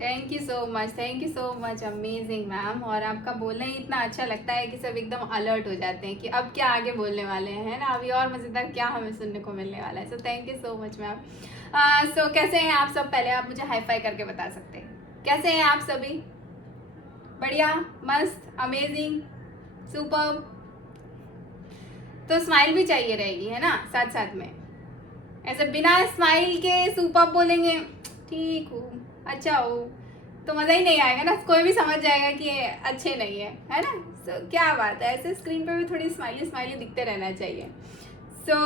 Thank you so much, amazing ma'am. और आपका बोलना ही इतना अच्छा लगता है कि सब एकदम अलर्ट हो जाते हैं कि अब क्या आगे बोलने वाले हैं, है ना, अभी और मज़ेदार क्या हमें सुनने को मिलने वाला है। So thank you so much ma'am. So कैसे हैं आप सब? पहले आप मुझे हाई फाई करके बता सकते हैं कैसे हैं आप सभी? बढ़िया, मस्त, अमेजिंग, सुपर। तो स्माइल भी चाहिए रहेगी, है ना, साथ साथ में। ऐसे बिना स्माइल के सुपर बोलेंगे ठीक हूँ, अच्छा हो, तो मज़ा ही नहीं आएगा ना, कोई भी समझ जाएगा कि ये अच्छे नहीं है ना। सो क्या बात है, ऐसे स्क्रीन पे भी थोड़ी स्माइली स्माइली दिखते रहना चाहिए। सो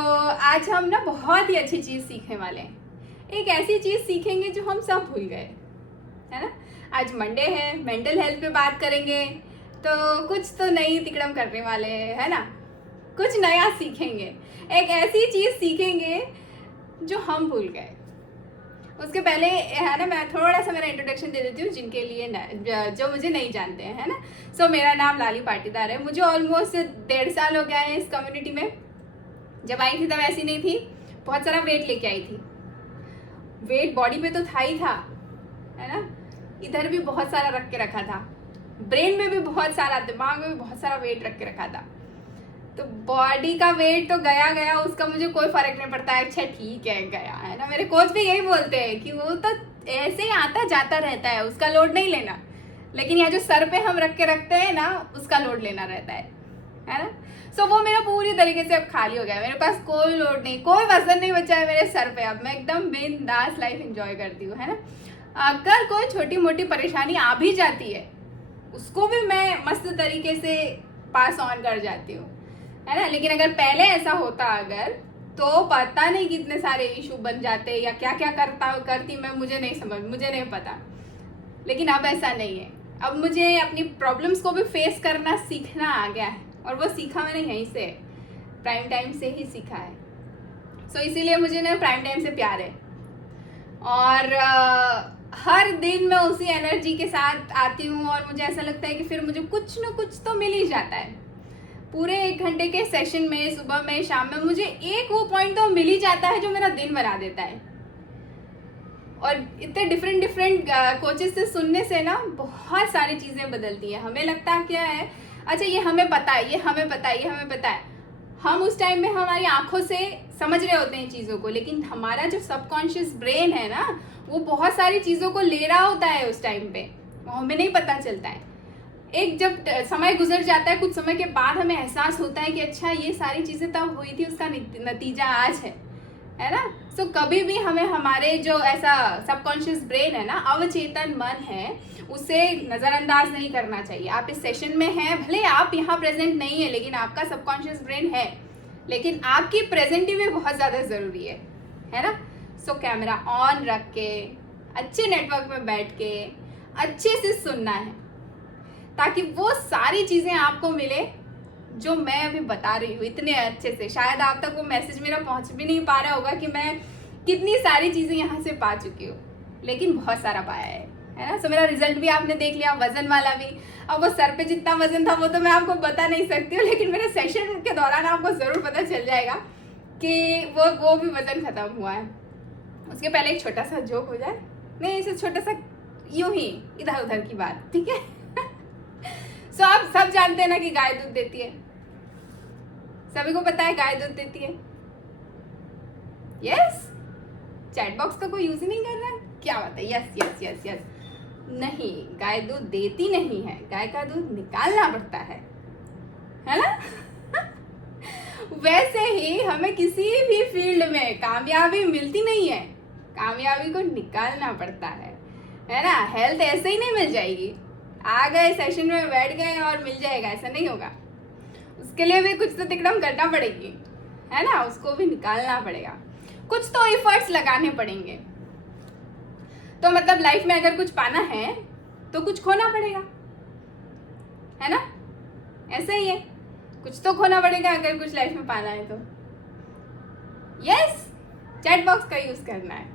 आज हम ना बहुत ही अच्छी चीज़ सीखने वाले हैं। एक ऐसी चीज़ सीखेंगे जो हम सब भूल गए, है ना। आज मंडे है, मेंटल हेल्थ पे बात करेंगे, तो कुछ तो नई तिकड़म करने वाले हैं, है ना, कुछ नया सीखेंगे, एक ऐसी चीज़ सीखेंगे जो हम भूल गए। उसके पहले है ना, मैं थोड़ा सा मेरा इंट्रोडक्शन दे देती हूँ जिनके लिए जो मुझे नहीं जानते हैं, है ना। सो मेरा नाम लाली पाटीदार है। मुझे ऑलमोस्ट 1.5 साल हो गया है इस कम्युनिटी में। जब आई थी तब ऐसी नहीं थी, बहुत सारा वेट लेके आई थी। वेट बॉडी पे तो था ही था, है ना, इधर भी बहुत सारा रख के रखा था, ब्रेन में भी बहुत सारा, दिमाग में भी बहुत सारा वेट रख के रखा था। तो बॉडी का वेट तो गया गया, उसका मुझे कोई फर्क नहीं पड़ता है, अच्छा ठीक है गया, है ना। मेरे कोच भी यही बोलते हैं कि वो तो ऐसे ही आता जाता रहता है, उसका लोड नहीं लेना, लेकिन यहाँ जो सर पे हम रख के रखते हैं ना, उसका लोड लेना रहता है ना। सो वो मेरा पूरी तरीके से अब खाली हो गया, मेरे पास कोई लोड नहीं, कोई वजन नहीं बचा है मेरे सर पे। अब मैं एकदम बिंदास लाइफ एंजॉय करती हूँ, है ना। अगर कोई छोटी मोटी परेशानी आ भी जाती है, उसको भी मैं मस्त तरीके से पास ऑन कर जाती हूँ, है ना। लेकिन अगर पहले ऐसा होता अगर, तो पता नहीं कितने सारे इशू बन जाते या क्या क्या करती मैं, मुझे नहीं पता। लेकिन अब ऐसा नहीं है, अब मुझे अपनी प्रॉब्लम्स को भी फेस करना सीखना आ गया है, और वो सीखा मैंने यहीं से, प्राइम टाइम से ही सीखा है। सो इसीलिए मुझे ना प्राइम टाइम से प्यार है, और हर दिन मैं उसी एनर्जी के साथ आती हूँ, और मुझे ऐसा लगता है कि फिर मुझे कुछ ना कुछ तो मिल ही जाता है। पूरे 1 घंटे के सेशन में, सुबह में शाम में, मुझे एक वो पॉइंट तो मिल ही जाता है जो मेरा दिन बना देता है। और इतने डिफरेंट कोचेस से सुनने से ना बहुत सारी चीज़ें बदलती हैं। हमें लगता क्या है, अच्छा ये हमें पता है, ये हमें पता है, ये हमें पता है, हम उस टाइम में हमारी आंखों से समझ रहे होते हैं चीज़ों को, लेकिन हमारा जो सबकॉन्शियस ब्रेन है ना, वो बहुत सारी चीज़ों को ले रहा होता है उस टाइम पे, वो हमें नहीं पता चलता है। एक जब समय गुजर जाता है, कुछ समय के बाद हमें एहसास होता है कि अच्छा ये सारी चीज़ें तब हुई थी, उसका नतीजा आज है ना। सो कभी भी हमें हमारे जो ऐसा सबकॉन्शियस ब्रेन है ना, अवचेतन मन है, उसे नज़रअंदाज नहीं करना चाहिए। आप इस सेशन में हैं, भले आप यहाँ प्रेजेंट नहीं है, लेकिन आपका सबकॉन्शियस ब्रेन है, लेकिन आपकी प्रेजेंटी भी बहुत ज़्यादा ज़रूरी है ना। सो कैमरा ऑन रख के, अच्छे नेटवर्क में बैठ के अच्छे से सुनना है, ताकि वो सारी चीज़ें आपको मिले जो मैं अभी बता रही हूँ इतने अच्छे से। शायद आप तक वो मैसेज मेरा पहुँच भी नहीं पा रहा होगा कि मैं कितनी सारी चीज़ें यहाँ से पा चुकी हूँ, लेकिन बहुत सारा पाया है ना। सो मेरा रिजल्ट भी आपने देख लिया, वजन वाला भी। अब वो सर पे जितना वजन था वो तो मैं आपको बता नहीं सकती हूँ, लेकिन मेरे सेशन के दौरान आपको ज़रूर पता चल जाएगा कि वो भी वजन ख़त्म हुआ है। उसके पहले एक छोटा सा जोक हो जाए, नहीं इसे छोटा सा यूं ही इधर उधर की बात, ठीक है। सो आप सब जानते हैं ना कि गाय दूध देती है, सभी को पता है गाय दूध देती है। यस, चैट बॉक्स का कोई यूज ही नहीं कर रहा है, क्या बात है। यस यस यस यस, नहीं गाय दूध देती नहीं है, गाय का दूध निकालना पड़ता है ना। वैसे ही हमें किसी भी फील्ड में कामयाबी मिलती नहीं है, कामयाबी को निकालना पड़ता है ना। हेल्थ ऐसे ही नहीं मिल जाएगी, आ गए सेशन में बैठ गए और मिल जाएगा, ऐसा नहीं होगा। उसके लिए भी कुछ तो तिकड़म करना पड़ेगी, है ना, उसको भी निकालना पड़ेगा, कुछ तो एफर्ट्स लगाने पड़ेंगे। तो मतलब लाइफ में अगर कुछ पाना है तो कुछ खोना पड़ेगा, है ना, ऐसा ही है, कुछ तो खोना पड़ेगा अगर कुछ लाइफ में पाना है तो। यस, चैट बॉक्स का यूज करना है,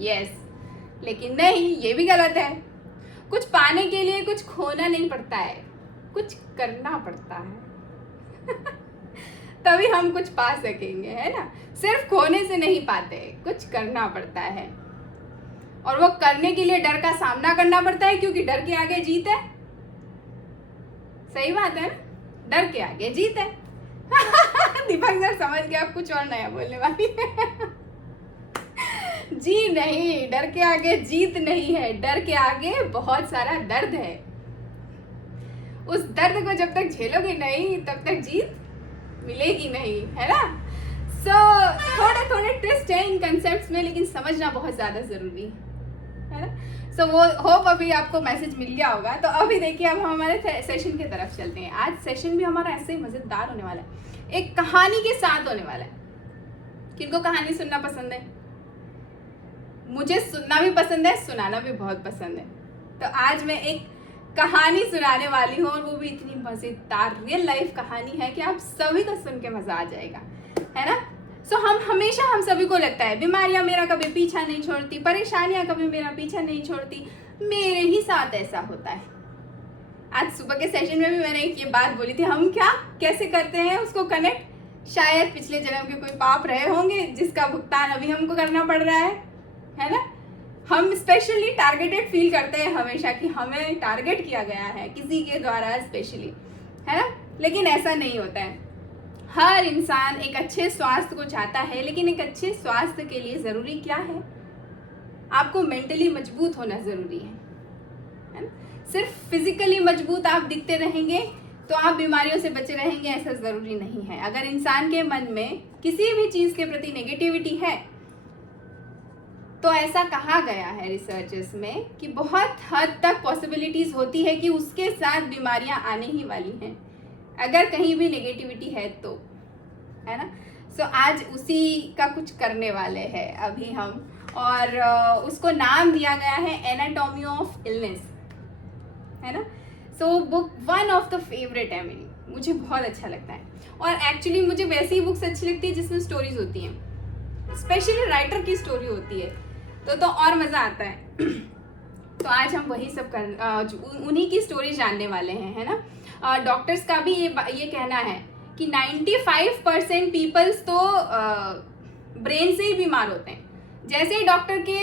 यस, लेकिन नहीं, ये भी गलत है। कुछ पाने के लिए कुछ खोना नहीं पड़ता है, कुछ करना पड़ता है। तभी हम कुछ पा सकेंगे, है ना। सिर्फ खोने से नहीं पाते, कुछ करना पड़ता है। और वो करने के लिए डर का सामना करना पड़ता है, क्योंकि डर के आगे जीत है। सही बात है ना, डर के आगे जीत है। दीपक सर समझ गया, आप कुछ और नया बोलने वाली है। जी नहीं, डर के आगे जीत नहीं है, डर के आगे बहुत सारा दर्द है। उस दर्द को जब तक झेलोगे नहीं तब तक जीत मिलेगी नहीं, है ना। थोड़े थोड़े ट्विस्ट है इन कंसेप्ट्स में, लेकिन समझना बहुत ज्यादा जरूरी है ना। वो होप अभी आपको मैसेज मिल गया होगा। तो अभी देखिए, अब हम हमारे सेशन की तरफ चलते हैं। आज सेशन भी हमारा ऐसे ही मजेदार होने वाला है, एक कहानी के साथ होने वाला है। किनको कहानी सुनना पसंद है? मुझे सुनना भी पसंद है, सुनाना भी बहुत पसंद है। तो आज मैं एक कहानी सुनाने वाली हूँ, और वो भी इतनी मजेदार रियल लाइफ कहानी है कि आप सभी को सुन के मजा आ जाएगा, है ना। हम सभी को लगता है बीमारियां मेरा कभी पीछा नहीं छोड़ती, परेशानियां कभी मेरा पीछा नहीं छोड़ती, मेरे ही साथ ऐसा होता है। आज सुबह के सेशन में भी मैंने एक ये बात बोली थी, हम कैसे करते हैं उसको कनेक्ट। शायद पिछले जन्म के कोई पाप रहे होंगे जिसका भुगतान अभी हमको करना पड़ रहा है ना। हम स्पेशली टारगेटेड फील करते हैं हमेशा कि हमें टारगेट किया गया है किसी के द्वारा स्पेशली, है ना। लेकिन ऐसा नहीं होता है। हर इंसान एक अच्छे स्वास्थ्य को चाहता है, लेकिन एक अच्छे स्वास्थ्य के लिए जरूरी क्या है? आपको मेंटली मजबूत होना जरूरी है ना। सिर्फ फिजिकली मजबूत आप दिखते रहेंगे तो आप बीमारियों से बचे रहेंगे, ऐसा जरूरी नहीं है। अगर इंसान के मन में किसी भी चीज के प्रति नेगेटिविटी है, तो ऐसा कहा गया है रिसर्चेस में कि बहुत हद तक पॉसिबिलिटीज होती है कि उसके साथ बीमारियां आने ही वाली हैं, अगर कहीं भी नेगेटिविटी है तो, है ना। आज उसी का कुछ करने वाले हैं अभी हम, और उसको नाम दिया गया है एनाटॉमी ऑफ इलनेस, है ना। Book one of the favourite है मेरी, मुझे बहुत अच्छा लगता है। और एक्चुअली मुझे वैसी ही बुक्स अच्छी लगती है जिसमें स्टोरीज होती हैं, स्पेशली राइटर की स्टोरी होती है तो और मज़ा आता है। तो आज हम वही सब उन्हीं की स्टोरी जानने वाले हैं, है ना। डॉक्टर्स का भी ये कहना है कि 95% पीपल्स तो ब्रेन से ही बीमार होते हैं। जैसे ही डॉक्टर के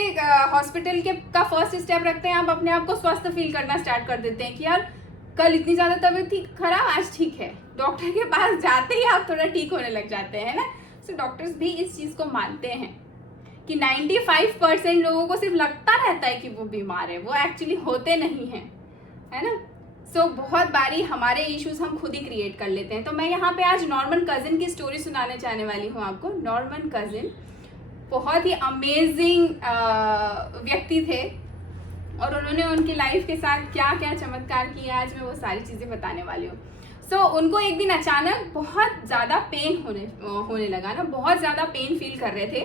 हॉस्पिटल का फर्स्ट स्टेप रखते हैं, आप अपने आप को स्वस्थ फील करना स्टार्ट कर देते हैं कि यार कल इतनी ज़्यादा तबीयत थी खराब, आज ठीक है। डॉक्टर के पास जाते ही आप थोड़ा ठीक होने लग जाते हैं ना। डॉक्टर्स भी इस चीज़ को मानते हैं कि 95% लोगों को सिर्फ लगता रहता है कि वो बीमार है, वो एक्चुअली होते नहीं हैं, है ना। बहुत बारी हमारे इश्यूज हम खुद ही क्रिएट कर लेते हैं। तो मैं यहाँ पे आज नॉर्मन कजिन की स्टोरी सुनाने चाहने वाली हूँ आपको। नॉर्मन कजिन बहुत ही अमेजिंग व्यक्ति थे, और उन्होंने उनकी लाइफ के साथ क्या क्या चमत्कार किए, आज मैं वो सारी चीज़ें बताने वाली हूँ। उनको एक दिन अचानक बहुत ज़्यादा पेन होने लगा ना, बहुत ज़्यादा पेन फील कर रहे थे।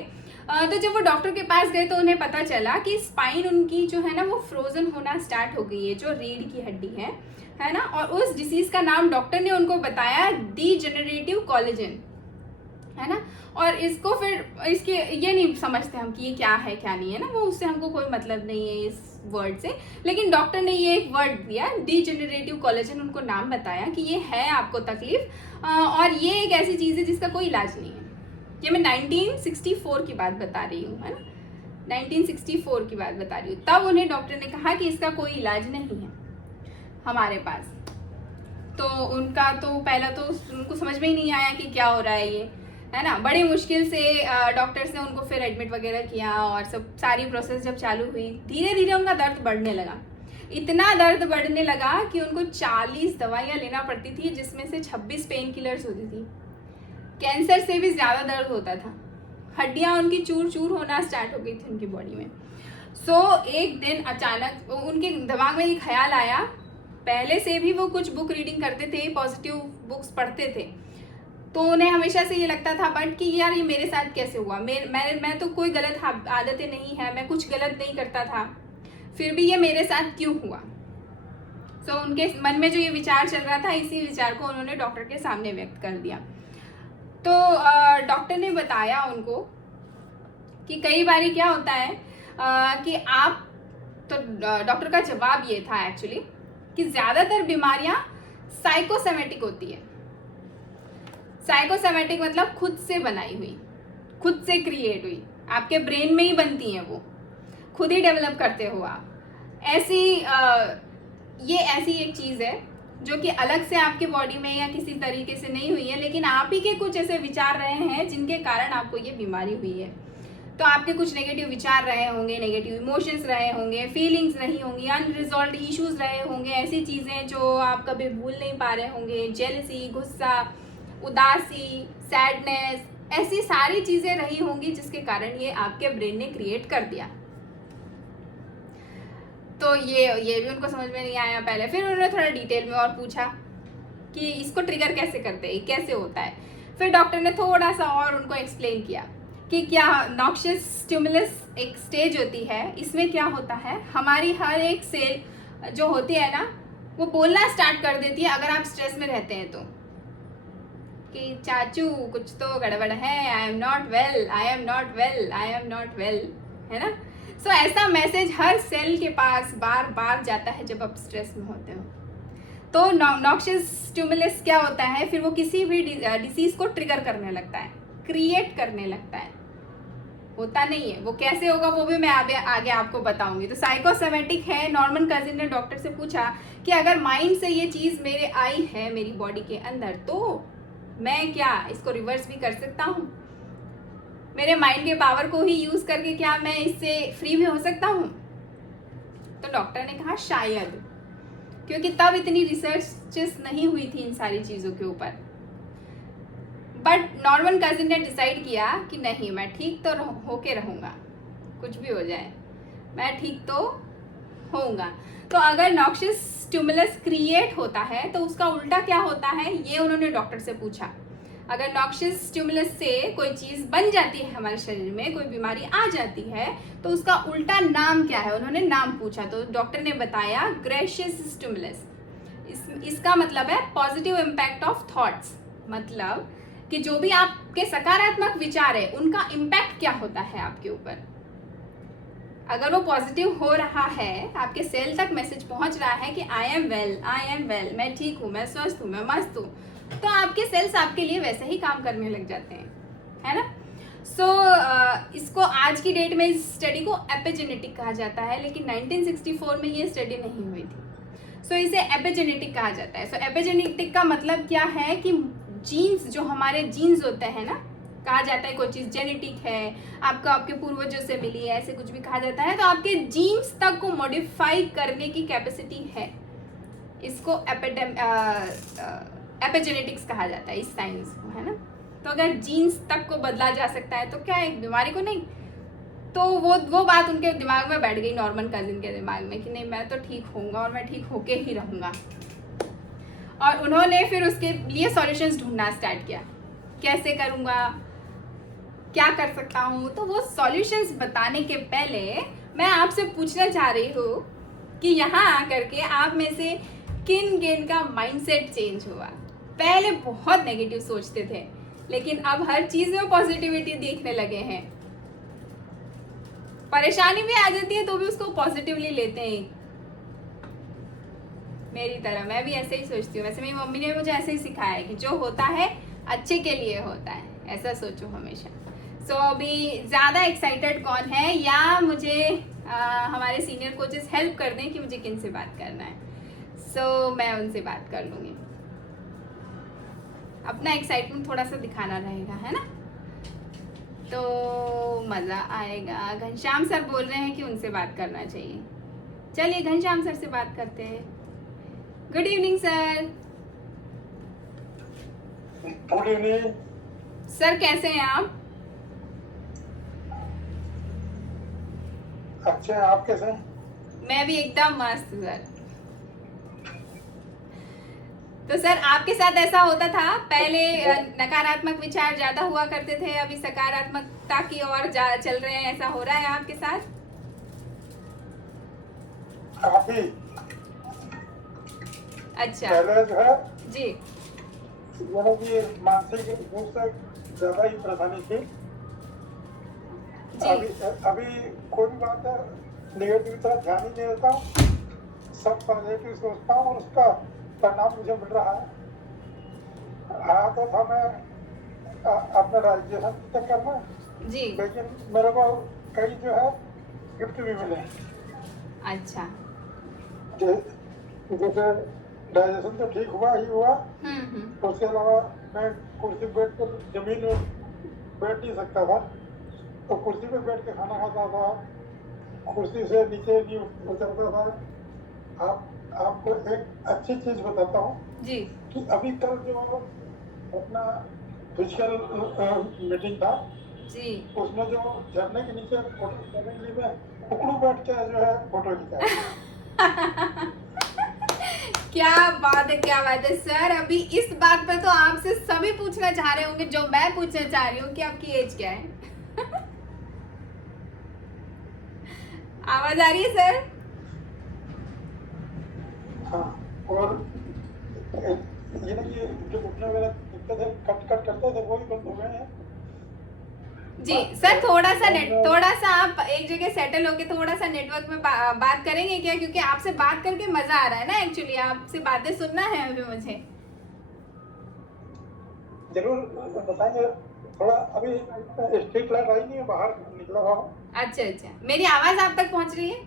तो जब वो डॉक्टर के पास गए तो उन्हें पता चला कि स्पाइन उनकी जो है ना वो फ्रोजन होना स्टार्ट हो गई है, जो रीढ़ की हड्डी है ना। और उस डिसीज का नाम डॉक्टर ने उनको बताया डीजेनरेटिव कोलेजन, है ना। और इसको फिर ये नहीं समझते हम कि ये क्या है क्या नहीं है ना, वो उससे हमको कोई मतलब नहीं है इस वर्ड से। लेकिन डॉक्टर ने ये एक वर्ड दिया डीजेनरेटिव कोलेजन, उनको नाम बताया कि ये है आपको तकलीफ, और ये एक ऐसी चीज़ है जिसका कोई इलाज नहीं है। ये मैं 1964 की बात बता रही हूँ, है ना, 1964 की बात बता रही हूँ। तब उन्हें डॉक्टर ने कहा कि इसका कोई इलाज नहीं है हमारे पास। तो उनका तो पहला तो उनको समझ में ही नहीं आया कि क्या हो रहा है ये, है ना। बड़ी मुश्किल से डॉक्टर्स ने उनको फिर एडमिट वगैरह किया, और सब सारी प्रोसेस जब चालू हुई, धीरे धीरे उनका दर्द बढ़ने लगा। इतना दर्द बढ़ने लगा कि उनको 40 दवाइयाँ लेना पड़ती थी, जिसमें से 26 पेन किलर्स होती थी। कैंसर से भी ज़्यादा दर्द होता था, हड्डियाँ उनकी चूर चूर होना स्टार्ट हो गई थी उनकी बॉडी में। एक दिन अचानक उनके दिमाग में ये ख्याल आया, पहले से भी वो कुछ बुक रीडिंग करते थे, पॉजिटिव बुक्स पढ़ते थे, तो उन्हें हमेशा से ये लगता था बट कि यार ये मेरे साथ कैसे हुआ, मैं तो कोई गलत आदतें नहीं है, मैं कुछ गलत नहीं करता था, फिर भी ये मेरे साथ क्यों हुआ। उनके मन में जो ये विचार चल रहा था, इसी विचार को उन्होंने डॉक्टर के सामने व्यक्त कर दिया। तो डॉक्टर ने बताया उनको कि कई बारी क्या होता है कि आप, तो डॉक्टर का जवाब ये था एक्चुअली कि ज़्यादातर बीमारियां साइकोसोमैटिक होती है। साइकोसोमैटिक मतलब खुद से बनाई हुई, खुद से क्रिएट हुई, आपके ब्रेन में ही बनती हैं वो। खुद ही डेवलप करते हो आप। ये ऐसी एक चीज़ है जो कि अलग से आपके बॉडी में या किसी तरीके से नहीं हुई है, लेकिन आप ही के कुछ ऐसे विचार रहे हैं जिनके कारण आपको ये बीमारी हुई है। तो आपके कुछ नेगेटिव विचार रहे होंगे, नेगेटिव इमोशंस रहे होंगे, फीलिंग्स रही होंगी, अनरिजॉल्व इश्यूज रहे होंगे, ऐसी चीज़ें जो आप कभी भूल नहीं पा रहे होंगे, जेलसी, गुस्सा, उदासी, सैडनेस, ऐसी सारी चीज़ें रही होंगी जिसके कारण ये आपके ब्रेन ने क्रिएट कर दिया। तो ये भी उनको समझ में नहीं आया पहले। फिर उन्होंने थोड़ा डिटेल में और पूछा कि इसको ट्रिगर कैसे करते हैं, कैसे होता है। फिर डॉक्टर ने थोड़ा सा और उनको एक्सप्लेन किया कि क्या नॉक्शियस स्टिमुलस एक स्टेज होती है, इसमें क्या होता है, हमारी हर एक सेल जो होती है ना, वो बोलना स्टार्ट कर देती है अगर आप स्ट्रेस में रहते हैं तो, कि चाचू कुछ तो गड़बड़ है, I am not well, I am not well, I am not well, है ना। सो ऐसा मैसेज हर सेल के पास बार बार जाता है जब आप स्ट्रेस में होते हो। तो नॉक्शियस स्टिमुलस क्या होता है, फिर वो किसी भी डिसीज को ट्रिगर करने लगता है, क्रिएट करने लगता है, होता नहीं है। वो कैसे होगा वो भी मैं आगे आपको बताऊंगी। तो साइकोसोमेटिक है। नॉर्मन कजिन ने डॉक्टर से पूछा कि अगर माइंड से ये चीज़ मेरे आई है मेरी बॉडी के अंदर, तो मैं क्या इसको रिवर्स भी कर सकता हूँ, मेरे माइंड के पावर को ही यूज करके क्या मैं इससे फ्री भी हो सकता हूँ। तो डॉक्टर ने कहा शायद, क्योंकि तब इतनी रिसर्चेस नहीं हुई थी इन सारी चीज़ों के ऊपर। बट नॉर्मन कजिन ने डिसाइड किया कि नहीं, मैं ठीक तो होके रहूँगा, कुछ भी हो जाए मैं ठीक तो होऊंगा। तो अगर नॉक्शियस स्टिमुलस क्रिएट होता है तो उसका उल्टा क्या होता है, ये उन्होंने डॉक्टर से पूछा। अगर नॉक्शियस स्टिमुलस से कोई चीज़ बन जाती है हमारे शरीर में, कोई बीमारी आ जाती है, तो उसका उल्टा नाम क्या है, उन्होंने नाम पूछा। तो डॉक्टर ने बताया ग्रेशियस स्टिमुलस। इसका मतलब है पॉजिटिव इम्पैक्ट ऑफ थॉट्स, मतलब कि जो भी आपके सकारात्मक विचार है उनका इम्पैक्ट क्या होता है आपके ऊपर। अगर वो पॉजिटिव हो रहा है, आपके सेल तक मैसेज पहुंच रहा है कि I am well, I am well, मैं ठीक हूँ, मैं स्वस्थ हूँ, मैं मस्त हूँ, तो आपके सेल्स आपके लिए वैसे ही काम करने लग जाते हैं, है ना। सो इसको आज की डेट में इस स्टडी को एपिजेनेटिक कहा जाता है, लेकिन 1964 में ये स्टडी नहीं हुई थी। सो इसे एपिजेनेटिक कहा जाता है। सो एपिजेनेटिक का मतलब क्या है कि जीन्स, जो हमारे जीन्स होते हैं ना, कहा जाता है कोई चीज़ जेनेटिक है, आपको आपके पूर्वजों से मिली है, ऐसे कुछ भी कहा जाता है, तो आपके जीन्स तक को मॉडिफाई करने की कैपेसिटी है। इसको एपिजेनेटिक्स कहा जाता है इस साइंस को, है ना। तो अगर जीन्स तक को बदला जा सकता है तो क्या एक बीमारी को नहीं। तो वो बात उनके दिमाग में बैठ गई, नॉर्मन कजिन के दिमाग में, कि नहीं मैं तो ठीक होऊंगा और मैं ठीक होके ही रहूँगा। और उन्होंने फिर उसके लिए सॉल्यूशंस ढूंढना स्टार्ट किया, कैसे करूँगा, क्या कर सकता हूँ। तो वो सॉल्यूशंस बताने के पहले मैं आपसे पूछना चाह रही हूँ कि यहाँ आकर के आप में से किन का माइंडसेट चेंज हुआ। पहले बहुत नेगेटिव सोचते थे, लेकिन अब हर चीज़ में पॉजिटिविटी देखने लगे हैं। परेशानी भी आ जाती है तो भी उसको पॉजिटिवली लेते हैं। मेरी तरह मैं भी ऐसे ही सोचती हूँ। वैसे मेरी मम्मी ने मुझे ऐसे ही सिखाया है कि जो होता है अच्छे के लिए होता है, ऐसा सोचो हमेशा। सो अभी ज़्यादा एक्साइटेड कौन है, या मुझे हमारे सीनियर कोचेस हेल्प कर दें कि मुझे किन से बात करना है। सो मैं उनसे बात कर लूँगी। अपना एक्साइटमेंट थोड़ा सा दिखाना रहेगा, है ना, तो मज़ा आएगा। घनश्याम सर बोल रहे हैं कि उनसे बात करना चाहिए। चलिए घनश्याम सर से बात करते हैं। Good evening sir. Good evening sir, कैसे हैं आप? अच्छे हैं, आप कैसे हैं? मैं भी एकदम मस्त सर। तो सर आपके साथ ऐसा होता था पहले, नकारात्मक विचार ज्यादा हुआ करते थे, अभी सकारात्मकता की ओर चल रहे हैं, ऐसा हो रहा है आपके साथ? काफी। अच्छा पहले जो है जी कि मानसिक रूप से ज्यादा ही परेशानी थी। जी। अभी कोई भी बात है नेगेटिव तरफ ध्यान ही नहीं देता हूँ, सब पॉजिटिव सोचता हूँ और उसका परिणाम मुझे मिल रहा है। आया तो था मैं अपना ग्रेजुएशन तक करना जी। लेकिन मेरे को कई जो है गिफ्ट भी मिले। अच्छा। जैसे डाइजेशन तो ठीक हुआ ही हुआ, उसके अलावा मैं कुर्सी पे बैठ कर जमीन में बैठ नहीं सकता था, तो कुर्सी पे बैठ के खाना खाता था, कुर्सी से नीचे नहीं उतरता था। आपको एक अच्छी चीज बताता हूँ जी कि अभी कल जो अपना फिजिकल मीटिंग था, जी। उसमें जो झरने के नीचे फोटो खींचने के लिए मैं उकड़ू बैठ के जो है फोटो खिंचाया। क्या बात है, क्या बात है सर। अभी इस बात पे तो आपसे सभी पूछना चाह रहे होंगे जो मैं पूछना चाह रही हूँ कि आपकी एज क्या है। आवाज आ रही है सर? हाँ, और ये ना कि जो उठने वगैरह दिक्कत है, कट कट करते थे वो भी बंद हो गए हैं। जी सर, थोड़ा सा आप एक जगह सेटल होके थोड़ा सा नेटवर्क में बात करेंगे क्या, क्योंकि आपसे बात करके मजा आ रहा है ना, एक्चुअली आपसे बातें सुनना है अभी मुझे। जरूर बताएंगे। थोड़ा अभी स्ट्रीट लाइट आई नहीं है, बाहर निकला हुआ हूँ। अच्छा अच्छा, मेरी आवाज आप तक पहुंच रही है?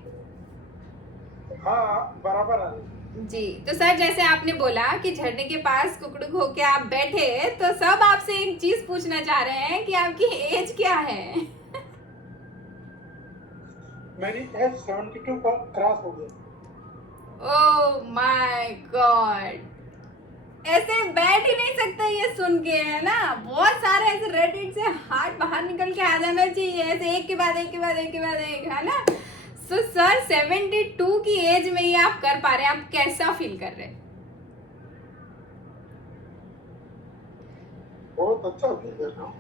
हाँ, बराबर है। जी, तो सर जैसे आपने बोला कि झरने के पास कुकड़ुक होके आप बैठे, तो सब आपसे एक चीज पूछना चाह रहे हैं कि आपकी एज क्या है? मेरी एज 72 पर क्रॉस हो गई। ओह माय गॉड, ऐसे बैठ ही नहीं सकते ये सुन के, है ना। बहुत सारे ऐसे रेडिट से हाथ बाहर निकल के आ जाना चाहिए, ऐसे एक के बाद एक के बाद एक के बाद एक, है ना। सो सर 72 की एज में ये आप कर पा रहे हैं, आप कैसा फील कर रहे हैं? बहुत अच्छा फील कर रहा हूँ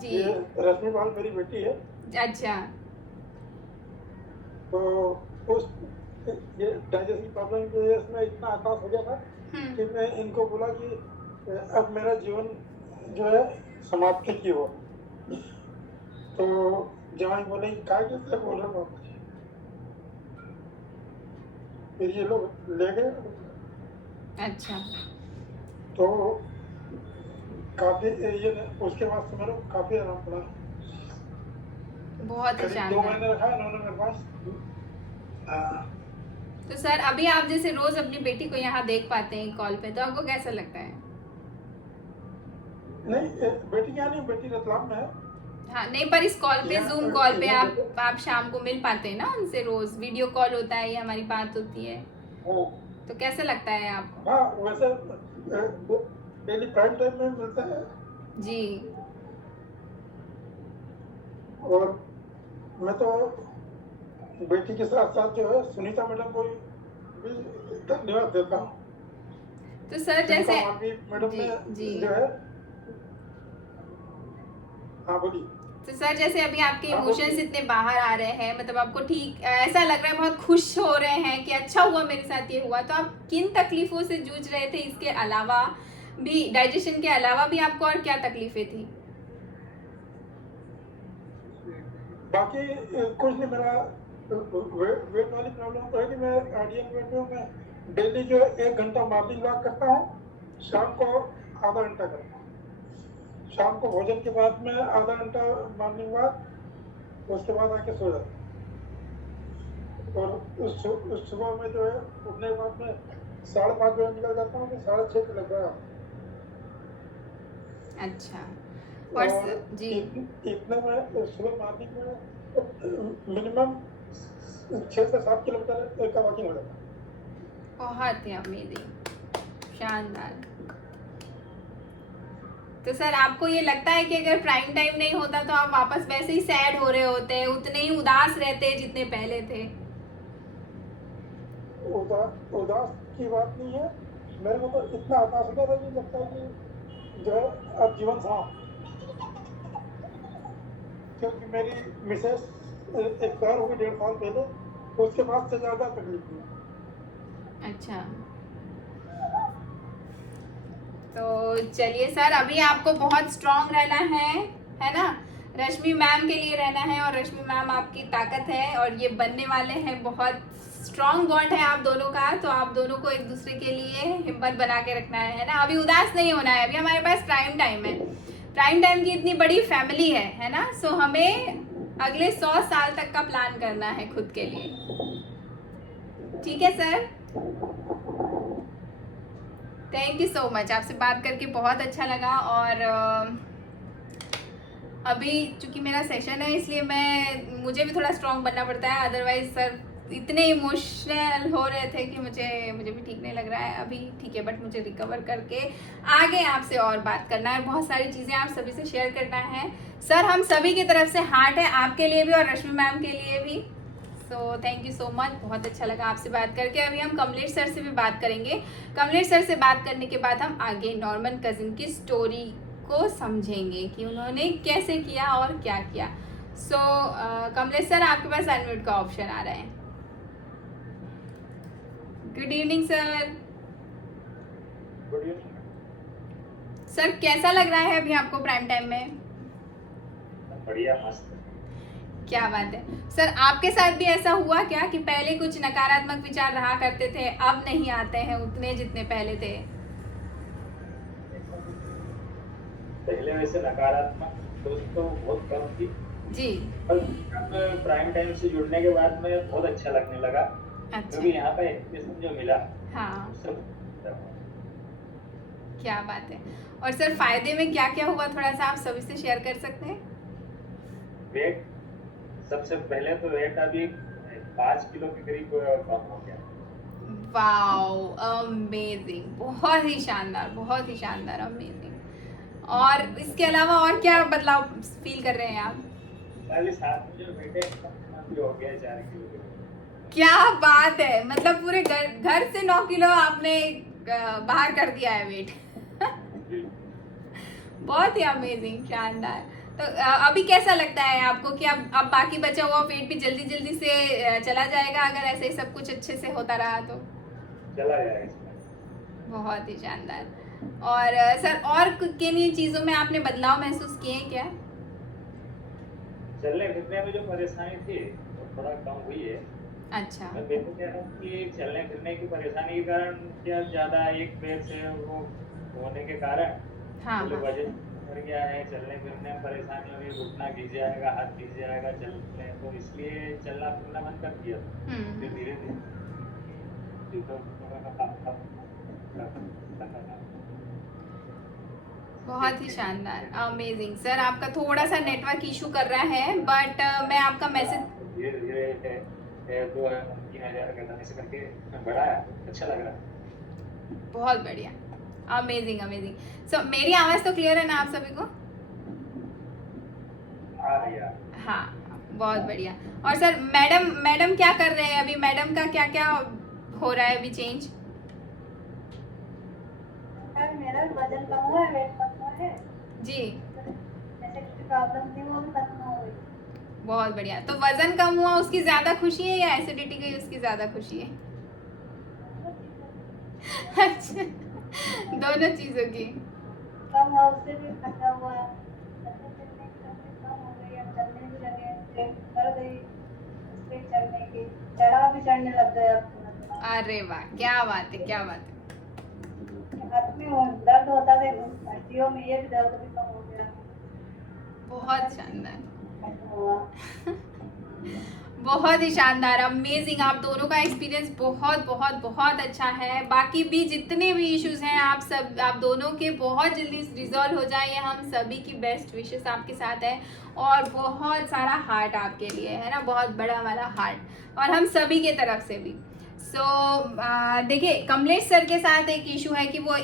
जी। ये रश्मि पाल मेरी बेटी है, अच्छा। तो उस ये डाइजेशन प्रॉब्लम की वजह से मैं इतना हताश हो गया था कि मैं इनको बोला कि अब मेरा जीवन जो है समाप्ति की हो। तो जवाई बोले कि क्या कैसे बोल रहे हो, फिर ये लोग ले गए। अच्छा। तो काफी ये उसके बाद से मेरे को काफी आराम पड़ा। बहुत ही करीब 2 शानदार। महीने रखा इन्होंने मेरे पास। तो सर अभी आप जैसे रोज अपनी बेटी को यहाँ देख पाते हैं कॉल पे, तो आपको कैसा लगता है? नहीं, बेटी क्या नहीं, बेटी रतलाम में है। हाँ नहीं, पर इस कॉल पे, यहाँ जूम कॉल पे यहाँ आप शाम को मिल पाते हैं ना उनसे, रोज वीडियो कॉल होता है, ये हमारी बात होती है, हाँ, तो कैसा लगता है आपको? हाँ, वैसे डेली प्राइम टाइम में मिलते हैं। जी। और मैं तो बेटी के साथ साथ जो है सुनीता मैडम को भी धन्यवाद देता हूँ। तो सर जैसे मैडम ने जी जो है, हाँ बोलिए। तो सर जैसे अभी आपके इमोशंस इतने बाहर आ रहे हैं, मतलब आपको ठीक ऐसा लग रहा है, बहुत खुश हो रहे हैं कि अच्छा हुआ मेरे साथ ये हुआ, तो आप किन तकलीफों से जूझ रहे थे? इसके अलावा भी, डाइजेशन के अलावा भी आपको और क्या तकलीफें थी? बाकी कुछ नहीं, मेरा वेट वाली प्रॉब्लम तो है कि मैं आइडियल वेट में हूँ। मैं डेली जो 1 घंटा मॉर्निंग वॉक करता हूँ, शाम को आधा घंटा करता हूँ। शाम को भोजन के बाद में आधा घंटा मॉर्निंग वॉक, उसके बाद आके सो जाता हूँ। और उस सुबह में जो है उठने के बाद में 5:30 बजे निकल जाता हूँ, तो 6:30 के लग गया। अच्छा। और जी इतने में सुबह मॉर्निंग में मिनिमम 6 से 7 किलोमीटर का वॉकिंग हो जाता है। बहुत ही अमेजिंग, शानदार। तो सर आपको ये लगता है कि अगर प्राइम टाइम नहीं होता तो आप वापस वैसे ही सैड हो रहे होते, उतने ही उदास रहते जितने पहले थे? उदास की बात नहीं है, मेरे को तो इतना हताश होता था कि लगता है कि जो है अब जीवन समाप्त। क्योंकि मेरी मिसेस एक्सपायर हो गई 1.5 साल पहले, उसके बाद से ज्यादा तकलीफ हुई। अच्छा, तो चलिए सर, अभी आपको बहुत स्ट्रांग रहना है ना, रश्मि मैम के लिए रहना है, और रश्मि मैम आपकी ताकत है, और ये बनने वाले हैं, बहुत स्ट्रांग बॉन्ड है आप दोनों का, तो आप दोनों को एक दूसरे के लिए हिम्मत बना के रखना है ना। अभी उदास नहीं होना है, अभी हमारे पास प्राइम टाइम है, प्राइम टाइम की इतनी बड़ी फैमिली है ना, सो हमें अगले 100 साल तक का प्लान करना है खुद के लिए। ठीक है sir, thank you so much. आपसे बात करके बहुत अच्छा लगा। और अभी चूंकि मेरा सेशन है इसलिए मुझे भी थोड़ा स्ट्रांग बनना पड़ता है, अदरवाइज सर इतने इमोशनल हो रहे थे कि मुझे भी ठीक नहीं लग रहा है अभी। ठीक है, बट मुझे रिकवर करके आगे आपसे और बात करना है, बहुत सारी चीज़ें आप सभी से शेयर करना है। सर हम सभी की तरफ से हार्ट है, आपके लिए भी और रश्मि मैम के लिए भी। सो थैंक यू सो मच, बहुत अच्छा लगा आपसे बात करके। अभी हम कमलेश सर से भी बात करेंगे। कमलेश सर से बात करने के बाद हम आगे नॉर्मन कजिन की स्टोरी को समझेंगे कि उन्होंने कैसे किया और क्या किया। सो कमलेश सर, आपके पास अनम्यूट का ऑप्शन आ रहा है। Good evening sir. Good evening sir, कैसा लग रहा है अभी आपको प्राइम टाइम में? बढ़िया, मस्त। क्या बात है सर, आपके साथ भी ऐसा हुआ क्या कि पहले कुछ नकारात्मक विचार रहा करते थे, अब नहीं आते हैं उतने जितने पहले थे? पहले वैसे नकारात्मक सोच तो बहुत कम थी जी। पर अब प्राइम टाइम से जुड़ने के बाद में बहुत अच्छा लगने लगा, अच्छा, क्योंकि यहाँ का एजुकेशन जो मिला हाँ, सब। क्या बात है। और सर फायदे में क्या क्या हुआ, थोड़ा सा आप सभी से शेयर कर सकते हैं? वेट, सबसे पहले तो वेट अभी 5 किलो के करीब कम हो गया। वाओ, अमेजिंग, बहुत ही शानदार, बहुत ही शानदार, अमेजिंग। और इसके अलावा और क्या बदलाव फील कर रहे हैं आप? अभी साथ में जो वेट है अभी हो गया 4 किलो के करीब। क्या बात है, मतलब पूरे घर से 9 किलो आपने बाहर कर दिया है वेट। बहुत ही अमेजिंग, शानदार। तो अभी कैसा लगता है आपको कि अब बाकी बचा हुआ वेट भी जल्दी जल्दी से चला जाएगा अगर ऐसे ही सब कुछ अच्छे से होता रहा तो? चला गया इसमें। बहुत ही शानदार। और सर, और किन चीज़ों में आपने बदलाव महसूस किए हैं क्या? चलने फिरने में जो परेशानी थी वो थोड़ा कम हुई है। अच्छा, मैं बेहतर कह रहा हूँ कि चलने फिरने की परेशानी के कारण क्या ज़्यादा एक पैर से वो होने के कारण हाँ मतलब हाँ, वजन बढ़ गया है, चलने फिरने में परेशानी हो रही है, घुटना घिस जाएगा, हाथ घिस जाएगा चलने, तो इसलिए चलना फिरना बंद कर दिया। फिर धीरे धीरे बहुत ही शानदार, अमेजिंग। सर आपका थोड़ा सा नेटवर्क इशू कर रहा है, बट मैं आपका मैसेज धीरे धीरे 2-3 हज़ार का ऐसे करके बढ़ाया, अच्छा लग रहा है। बहुत बढ़िया, अमेजिंग अमेजिंग। सो मेरी आवाज़ तो क्लियर है ना आप सभी को? आ रही है। हाँ, बहुत बढ़िया। और सर मैडम क्या कर रहे हैं अभी? मैडम का क्या क्या हो रहा है अभी चेंज? मेरा वजन कम हुआ है, वेट कम हुआ है, जी, जैसे कुछ प्रॉब्लम थी वो भी खत्म हो गई। बहुत बढ़िया। तो वजन कम हुआ उसकी ज्यादा खुशी है या एसिडिटी की उसकी ज्यादा खुशी है? अच्छा, दोनों चीजों की। कम हुआ, उससे भी खर्चा हुआ, चलने फिरने की तकलीफ कम हो गई, अब चलने भी लगे, स्ट्रेंथ बढ़ गई, उससे चलने की चढ़ाव भी चढ़ने लग गया अब थोड़ा। अरे वाह, क्या बात है, क्या बात है। हाथ में दर्द होता था, हड्डियों में ये भी दर्द भी कम हो गया। बहुत शानदार, ऐसा हुआ। बहुत ही शानदार, अमेजिंग। आप दोनों का एक्सपीरियंस बहुत बहुत बहुत अच्छा है। बाकी भी जितने भी इश्यूज हैं आप दोनों के बहुत जल्दी रिजॉल्व हो जाए, ये हम सभी की बेस्ट विशेस आपके साथ है। और बहुत सारा हार्ट आपके लिए है ना, बहुत बड़ा वाला हार्ट, और हम सभी के तरफ से भी। सो देखिए, कमलेश सर के साथ एक इशू है कि वो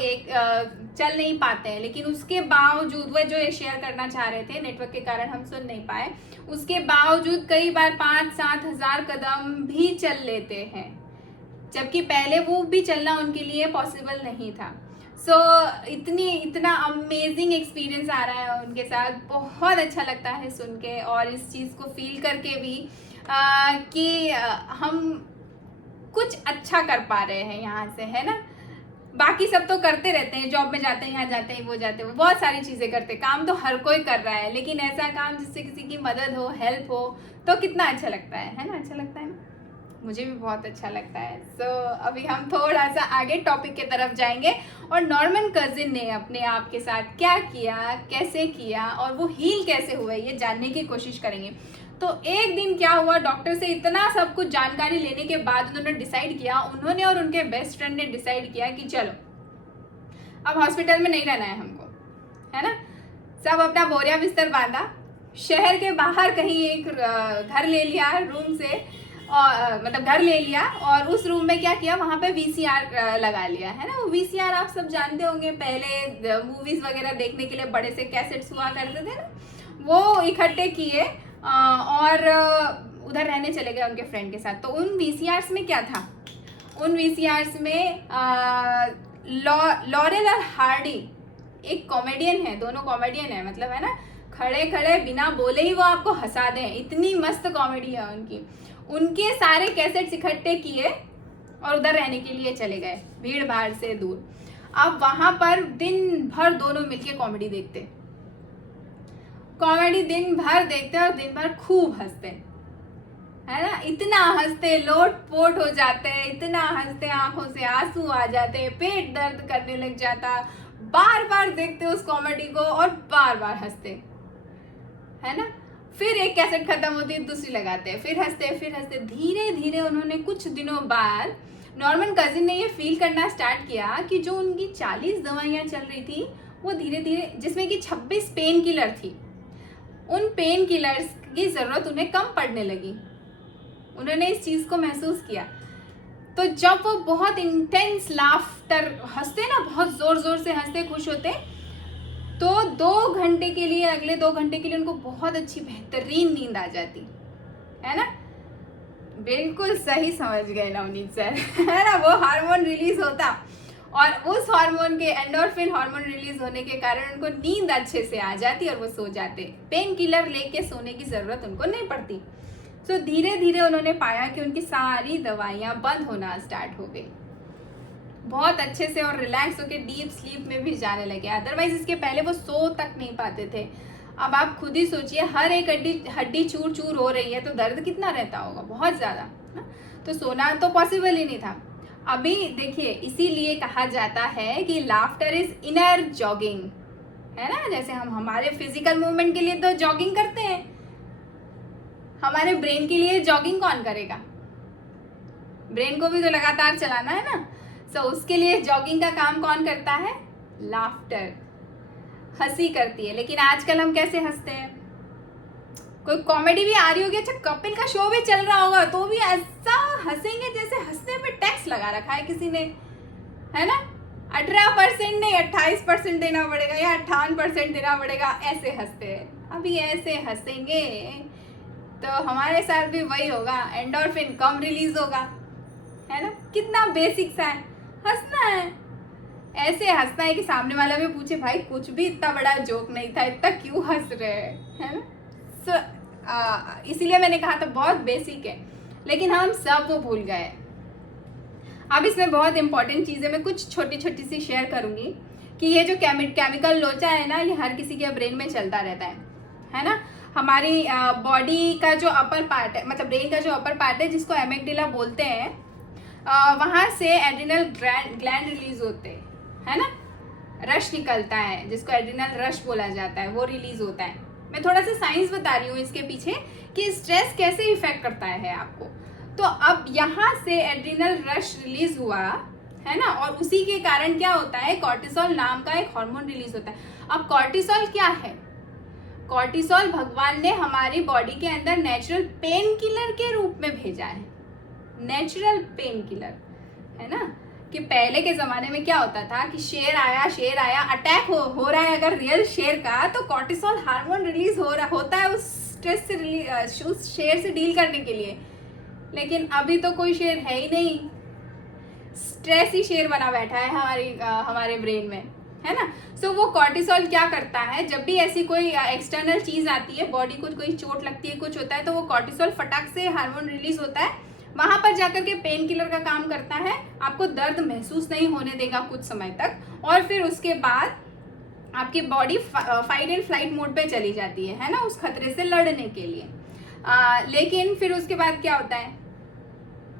चल नहीं पाते हैं, लेकिन उसके बावजूद वो जो शेयर करना चाह रहे थे, नेटवर्क के कारण हम सुन नहीं पाए, उसके बावजूद कई बार 5-7 हज़ार कदम भी चल लेते हैं, जबकि पहले वो भी चलना उनके लिए पॉसिबल नहीं था। सो इतना अमेजिंग एक्सपीरियंस आ रहा है उनके साथ, बहुत अच्छा लगता है सुन के और इस चीज़ को फील करके भी कि हम कुछ अच्छा कर पा रहे हैं यहाँ से, है ना। बाकी सब तो करते रहते हैं, जॉब में जाते हैं, यहाँ जाते हैं, वो जाते हैं, वो बहुत सारी चीज़ें करते हैं, काम तो हर कोई कर रहा है, लेकिन ऐसा काम जिससे किसी की मदद हो, हेल्प हो, तो कितना अच्छा लगता है ना, अच्छा लगता है ना। मुझे भी बहुत अच्छा लगता है। सो अभी हम थोड़ा सा आगे टॉपिक की तरफ जाएंगे और नॉर्मन कजिन ने अपने आप के साथ क्या किया, कैसे किया और वो हील कैसे हुए, ये जानने की कोशिश करेंगे। तो एक दिन क्या हुआ, डॉक्टर से इतना सब कुछ जानकारी लेने के बाद उन्होंने डिसाइड किया, उन्होंने और उनके बेस्ट फ्रेंड ने डिसाइड किया कि चलो अब हॉस्पिटल में नहीं रहना है हमको, है ना। सब अपना बोरिया बिस्तर बांधा, शहर के बाहर कहीं एक घर ले लिया रूम से, और मतलब घर ले लिया, और उस रूम में क्या किया, वहाँ पे VCR लगा लिया, है ना। वो VCR आप सब जानते होंगे, पहले मूवीज वगैरह देखने के लिए बड़े से कैसेट्स हुआ करते थे ना, वो इकट्ठे किए और उधर रहने चले गए उनके फ्रेंड के साथ। तो उन VCRs में क्या था, उन VCRs में लॉरेल और हार्डी एक कॉमेडियन है, दोनों कॉमेडियन है, मतलब है ना, खड़े खड़े बिना बोले ही वो आपको हंसा दें, इतनी मस्त कॉमेडी है उनकी। उनके सारे कैसेट्स इकट्ठे किए और उधर रहने के लिए चले गए, भीड़ भाड़ से दूर। अब वहां पर दिन भर दोनों मिलके कॉमेडी देखते, कॉमेडी दिन भर देखते और दिन भर खूब हंसते, है ना। इतना हंसते, लोट पोट हो जाते, इतना हंसते, आंखों से आंसू आ जाते, पेट दर्द करने लग जाता, बार बार देखते उस कॉमेडी को और बार बार हंसते, है ना। फिर एक कैसेट खत्म होती है, दूसरी लगाते हैं, फिर हंसते। धीरे धीरे उन्होंने कुछ दिनों बाद, नॉर्मन कजिन ने ये फील करना स्टार्ट किया कि जो उनकी 40 दवाइयाँ चल रही थी वो धीरे धीरे, जिसमें कि 26 पेन किलर थी, उन पेन किलर्स की ज़रूरत उन्हें कम पड़ने लगी। उन्होंने इस चीज़ को महसूस किया। तो जब वो बहुत इंटेंस लाफ्टर हंसते ना, बहुत ज़ोर ज़ोर से हंसते, खुश होते, तो 2 घंटे के लिए, अगले 2 घंटे के लिए उनको बहुत अच्छी बेहतरीन नींद आ जाती, है ना। बिल्कुल सही समझ गए नवनीत सर, है ना। वो हार्मोन रिलीज होता और उस हार्मोन के, एंडोर्फिन हार्मोन रिलीज होने के कारण उनको नींद अच्छे से आ जाती और वो सो जाते। पेन किलर लेके सोने की ज़रूरत उनको नहीं पड़ती। तो धीरे धीरे उन्होंने पाया कि उनकी सारी दवाइयाँ बंद होना स्टार्ट हो गई, बहुत अच्छे से, और रिलैक्स होकर डीप स्लीप में भी जाने लगे। अदरवाइज इसके पहले वो सो तक नहीं पाते थे। अब आप खुद ही सोचिए, हर एक हड्डी चूर चूर हो रही है तो दर्द कितना रहता होगा, बहुत ज़्यादा। तो सोना तो पॉसिबल ही नहीं था। अभी देखिए, इसीलिए कहा जाता है कि लाफ्टर इज इनर जॉगिंग, है ना। जैसे हम हमारे फिजिकल मूवमेंट के लिए तो जॉगिंग करते हैं, हमारे ब्रेन के लिए जॉगिंग कौन करेगा? ब्रेन को भी तो लगातार चलाना है ना। सो उसके लिए जॉगिंग का काम कौन करता है? लाफ्टर, हंसी करती है। लेकिन आजकल हम कैसे हंसते हैं? कोई कॉमेडी भी आ रही होगी, अच्छा कपिल का शो भी चल रहा होगा, तो भी ऐसा हंसेंगे जैसे हंसने पे टैक्स लगा रखा है किसी ने, है ना। 18% नहीं 28% देना पड़ेगा या 58% देना पड़ेगा, ऐसे हंसते हैं। अभी ऐसे हंसेंगे तो हमारे साथ भी वही होगा, एंडोर्फिन कम रिलीज होगा, है ना। कितना बेसिक सा है, हंसना है। ऐसे हंसना है कि सामने वाला भी पूछे, भाई कुछ भी इतना बड़ा जोक नहीं था, इतना क्यों हंस रहे हैं, है ना। इसीलिए मैंने कहा था बहुत बेसिक है, लेकिन हम सब वो भूल गए। अब इसमें बहुत इंपॉर्टेंट चीज़ें मैं कुछ छोटी छोटी सी शेयर करूँगी कि ये जो केमिकल लोचा है ना, ये हर किसी के ब्रेन में चलता रहता है ना। हमारी बॉडी का जो अपर पार्ट है, मतलब ब्रेन का जो अपर पार्ट है, जिसको एमिगडाला बोलते हैं, वहाँ से एड्रिनल ग्लैंड रिलीज होते हैं, है ना। रश निकलता है, जिसको एड्रिनल रश बोला जाता है, वो रिलीज होता है। मैं थोड़ा सा साइंस बता रही हूँ इसके पीछे कि स्ट्रेस कैसे इफेक्ट करता है आपको। तो अब यहाँ से एड्रिनल रश रिलीज हुआ, है ना, और उसी के कारण क्या होता है, कॉर्टिसोल नाम का एक हार्मोन रिलीज होता है। अब कॉर्टिसोल क्या है? कॉर्टिसोल भगवान ने हमारी बॉडी के अंदर नेचुरल पेन किलर के रूप में भेजा है, नेचुरल पेन किलर, है ना। कि पहले के ज़माने में क्या होता था कि शेर आया, अटैक हो रहा है अगर रियल शेर का, तो कॉर्टिसोल हार्मोन रिलीज होता है उस स्ट्रेस से, उस शेर से डील करने के लिए। लेकिन अभी तो कोई शेर है ही नहीं, स्ट्रेस ही शेर बना बैठा है हमारे ब्रेन में, है ना। सो वो कॉर्टिसोल क्या करता है, जब भी ऐसी कोई एक्सटर्नल चीज़ आती है, बॉडी को कोई चोट लगती है, कुछ होता है, तो वो कॉर्टिसोल फटाक से हार्मोन रिलीज होता है, वहाँ पर जाकर के पेन किलर का काम करता है, आपको दर्द महसूस नहीं होने देगा कुछ समय तक, और फिर उसके बाद आपकी body fight and flight mode पे चली जाती है ना, उस खतरे से लड़ने के लिए। लेकिन फिर उसके बाद क्या होता है,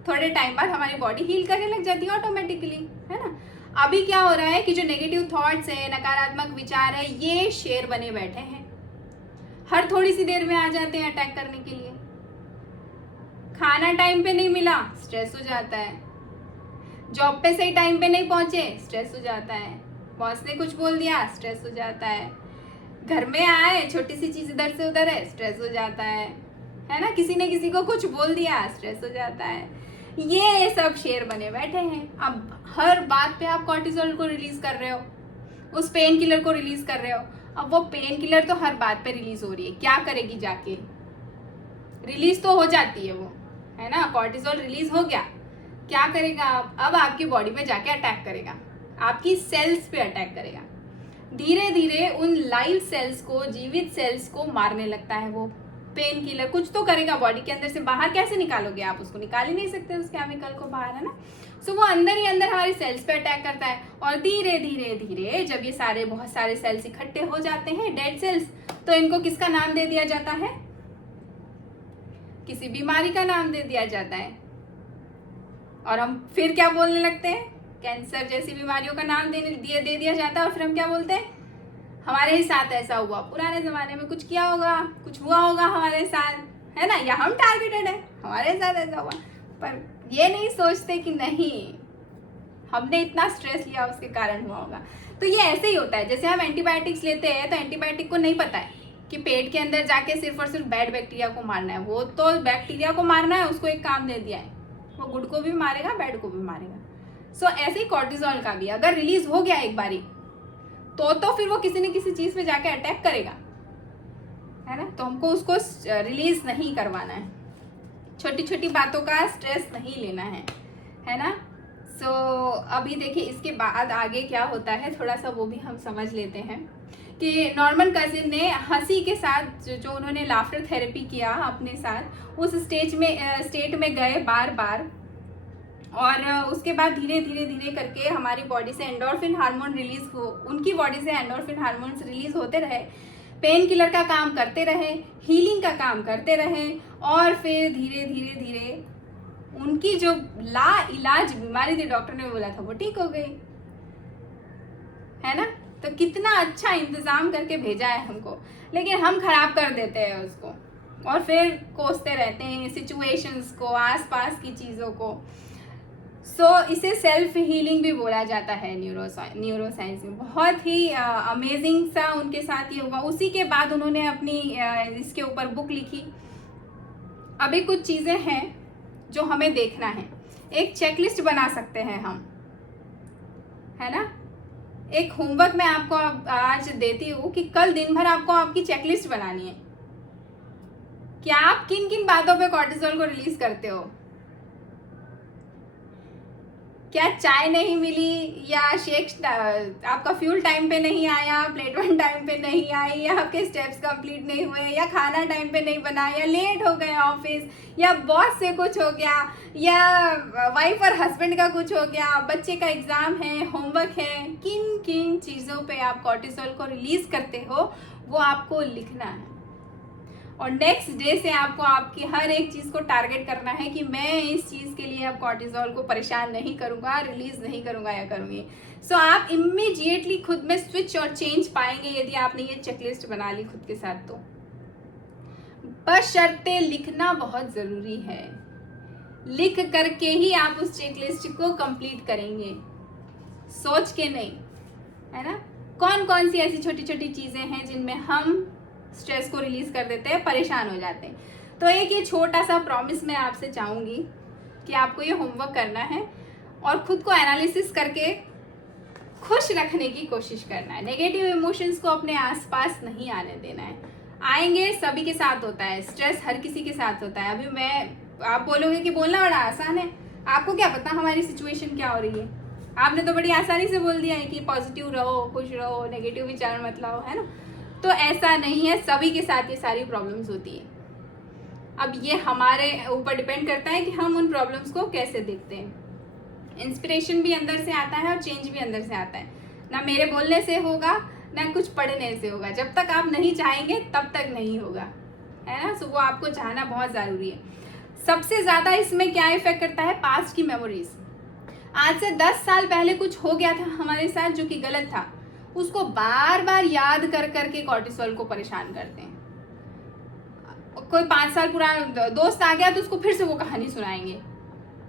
थोड़े टाइम बाद हमारी बॉडी हील करने लग जाती है ऑटोमेटिकली, है ना। अभी क्या हो रहा है कि जो नेगेटिव थॉट्स है, नकारात्मक विचार है, ये शेर बने बैठे हैं। हर थोड़ी सी देर में आ जाते हैं अटैक करने के लिए। खाना टाइम पे नहीं मिला, स्ट्रेस हो जाता है। जॉब पे सही टाइम पे नहीं पहुंचे, स्ट्रेस हो जाता है। बॉस ने कुछ बोल दिया, स्ट्रेस हो जाता है। घर में आए, छोटी सी चीज इधर से उधर है, स्ट्रेस हो जाता है ना। किसी ने किसी को कुछ बोल दिया, स्ट्रेस हो जाता है। ये सब शेर बने बैठे हैं। अब हर बात पे आप कॉर्टिसोल को रिलीज कर रहे हो, उस पेन किलर को रिलीज कर रहे हो। अब वो पेन किलर तो हर बात पे रिलीज हो रही है, क्या करेगी जाके? रिलीज तो हो जाती है वो, है ना। कॉर्टिसोल रिलीज हो गया, क्या करेगा? अब आपकी बॉडी में जाके अटैक करेगा, आपकी सेल्स पे अटैक करेगा। धीरे धीरे उन लाइव सेल्स को, जीवित सेल्स को मारने लगता है वो पेन किलर। कुछ तो करेगा बॉडी के अंदर से। बाहर कैसे निकालोगे आप उसको? निकाल ही नहीं सकते उस केमिकल को बाहर, है ना। सो वो अंदर ही अंदर हमारी सेल्स पे अटैक करता है। और धीरे धीरे धीरे जब ये सारे बहुत सारे सेल्स इकट्ठे हो जाते हैं, डेड सेल्स, तो इनको किसका नाम दे दिया जाता है? किसी बीमारी का नाम दे दिया जाता है। और हम फिर क्या बोलने लगते हैं? कैंसर जैसी बीमारियों का नाम दे दिया जाता है। और फिर हम क्या बोलते हैं? हमारे ही साथ ऐसा हुआ, पुराने जमाने में कुछ किया होगा, कुछ हुआ होगा हमारे साथ, है ना। या हम टारगेटेड है, हमारे साथ ऐसा हुआ। पर ये नहीं सोचते कि नहीं, हमने इतना स्ट्रेस लिया उसके कारण हुआ होगा। तो ये ऐसे ही होता है। जैसे हम एंटीबायोटिक्स लेते हैं तो एंटीबायोटिक को नहीं पता है कि पेट के अंदर जाके सिर्फ और सिर्फ बैड बैक्टीरिया को मारना है। वो तो बैक्टीरिया को मारना है, उसको एक काम दे दिया है, वो गुड को भी मारेगा, बैड को भी मारेगा। सो ऐसे ही कॉर्टिसोल का भी अगर रिलीज हो गया एक बारी, तो फिर वो किसी न किसी चीज पे जाके अटैक करेगा, है ना। तो हमको उसको रिलीज नहीं करवाना है, छोटी छोटी बातों का स्ट्रेस नहीं लेना है ना। सो अभी देखिए इसके बाद आगे क्या होता है, थोड़ा सा वो भी हम समझ लेते हैं कि नॉर्मन कजिन ने हंसी के साथ जो उन्होंने लाफ्टर थेरेपी किया अपने साथ, उस स्टेट में गए बार बार। और उसके बाद धीरे धीरे करके हमारी बॉडी से एंडोर्फिन हार्मोन रिलीज हो, उनकी बॉडी से एंडोर्फिन हार्मोन्स रिलीज होते रहे, पेन किलर का काम करते रहे, हीलिंग का काम करते रहे। और फिर धीरे धीरे उनकी जो ला इलाज बीमारी थी, डॉक्टर ने बोला था, वो ठीक हो गई, है ना। तो कितना अच्छा इंतजाम करके भेजा है हमको, लेकिन हम खराब कर देते हैं उसको और फिर कोसते रहते हैं सिचुएशंस को, आसपास की चीज़ों को। सो इसे सेल्फ हीलिंग भी बोला जाता है न्यूरोसाइंस में। बहुत ही अमेजिंग सा उनके साथ ये हुआ। उसी के बाद उन्होंने अपनी इसके ऊपर बुक लिखी। अभी कुछ चीज़ें हैं जो हमें देखना है। एक चेकलिस्ट बना सकते हैं हम, है ना। एक होमवर्क मैं आपको आज देती हूँ कि कल दिन भर आपको आपकी चेकलिस्ट बनानी है कि आप किन किन बातों पे कॉर्टिसोल को रिलीज करते हो। क्या चाय नहीं मिली, या शेक आपका फ्यूल टाइम पे नहीं आया, प्लेटवन टाइम पे नहीं आई, या आपके स्टेप्स कंप्लीट नहीं हुए, या खाना टाइम पे नहीं बना, या लेट हो गए ऑफिस, या बॉस से कुछ हो गया, या वाइफ और हस्बैंड का कुछ हो गया, बच्चे का एग्जाम है, होमवर्क है। किन किन चीज़ों पे आप कॉर्टिसोल को रिलीज करते हो वो आपको लिखना है। और नेक्स्ट डे से आपको आपकी हर एक चीज़ को टारगेट करना है कि मैं इस चीज़ के लिए अब कॉर्टिसोल को परेशान नहीं करूँगा, रिलीज नहीं करूँगा या करूँगी। सो आप इमीडिएटली खुद में स्विच और चेंज पाएंगे यदि आपने ये चेकलिस्ट बना ली खुद के साथ। तो बशर्ते लिखना बहुत ज़रूरी है, लिख करके ही आप उस चेकलिस्ट को कंप्लीट करेंगे, सोच के नहीं, है ना। कौन कौन सी ऐसी छोटी छोटी चीज़ें हैं जिनमें हम स्ट्रेस को रिलीज कर देते हैं, परेशान हो जाते हैं। तो एक ये छोटा सा प्रॉमिस मैं आपसे चाहूँगी कि आपको ये होमवर्क करना है और खुद को एनालिसिस करके खुश रखने की कोशिश करना है। नेगेटिव इमोशंस को अपने आसपास नहीं आने देना है। आएंगे, सभी के साथ होता है, स्ट्रेस हर किसी के साथ होता है। अभी आप बोलोगे कि बोलना बड़ा आसान है, आपको क्या पता हमारी सिचुएशन क्या हो रही है। आपने तो बड़ी आसानी से बोल दिया है कि पॉजिटिव रहो, खुश रहो, नेगेटिव विचार मत लाओ, है ना। तो ऐसा नहीं है, सभी के साथ ये सारी प्रॉब्लम्स होती है। अब ये हमारे ऊपर डिपेंड करता है कि हम उन प्रॉब्लम्स को कैसे देखते हैं। इंस्पिरेशन भी अंदर से आता है और चेंज भी अंदर से आता है। ना मेरे बोलने से होगा, ना कुछ पढ़ने से होगा। जब तक आप नहीं चाहेंगे तब तक नहीं होगा, है ना। सो वो आपको चाहना बहुत ज़रूरी है। सबसे ज़्यादा इसमें क्या इफेक्ट करता है? पास्ट की मेमोरीज। आज से 10 साल पहले कुछ हो गया था हमारे साथ जो कि गलत था, उसको बार बार याद कर करके कॉर्टिसोल को परेशान करते हैं। कोई 5 साल पुराना दोस्त आ गया तो उसको फिर से वो कहानी सुनाएंगे,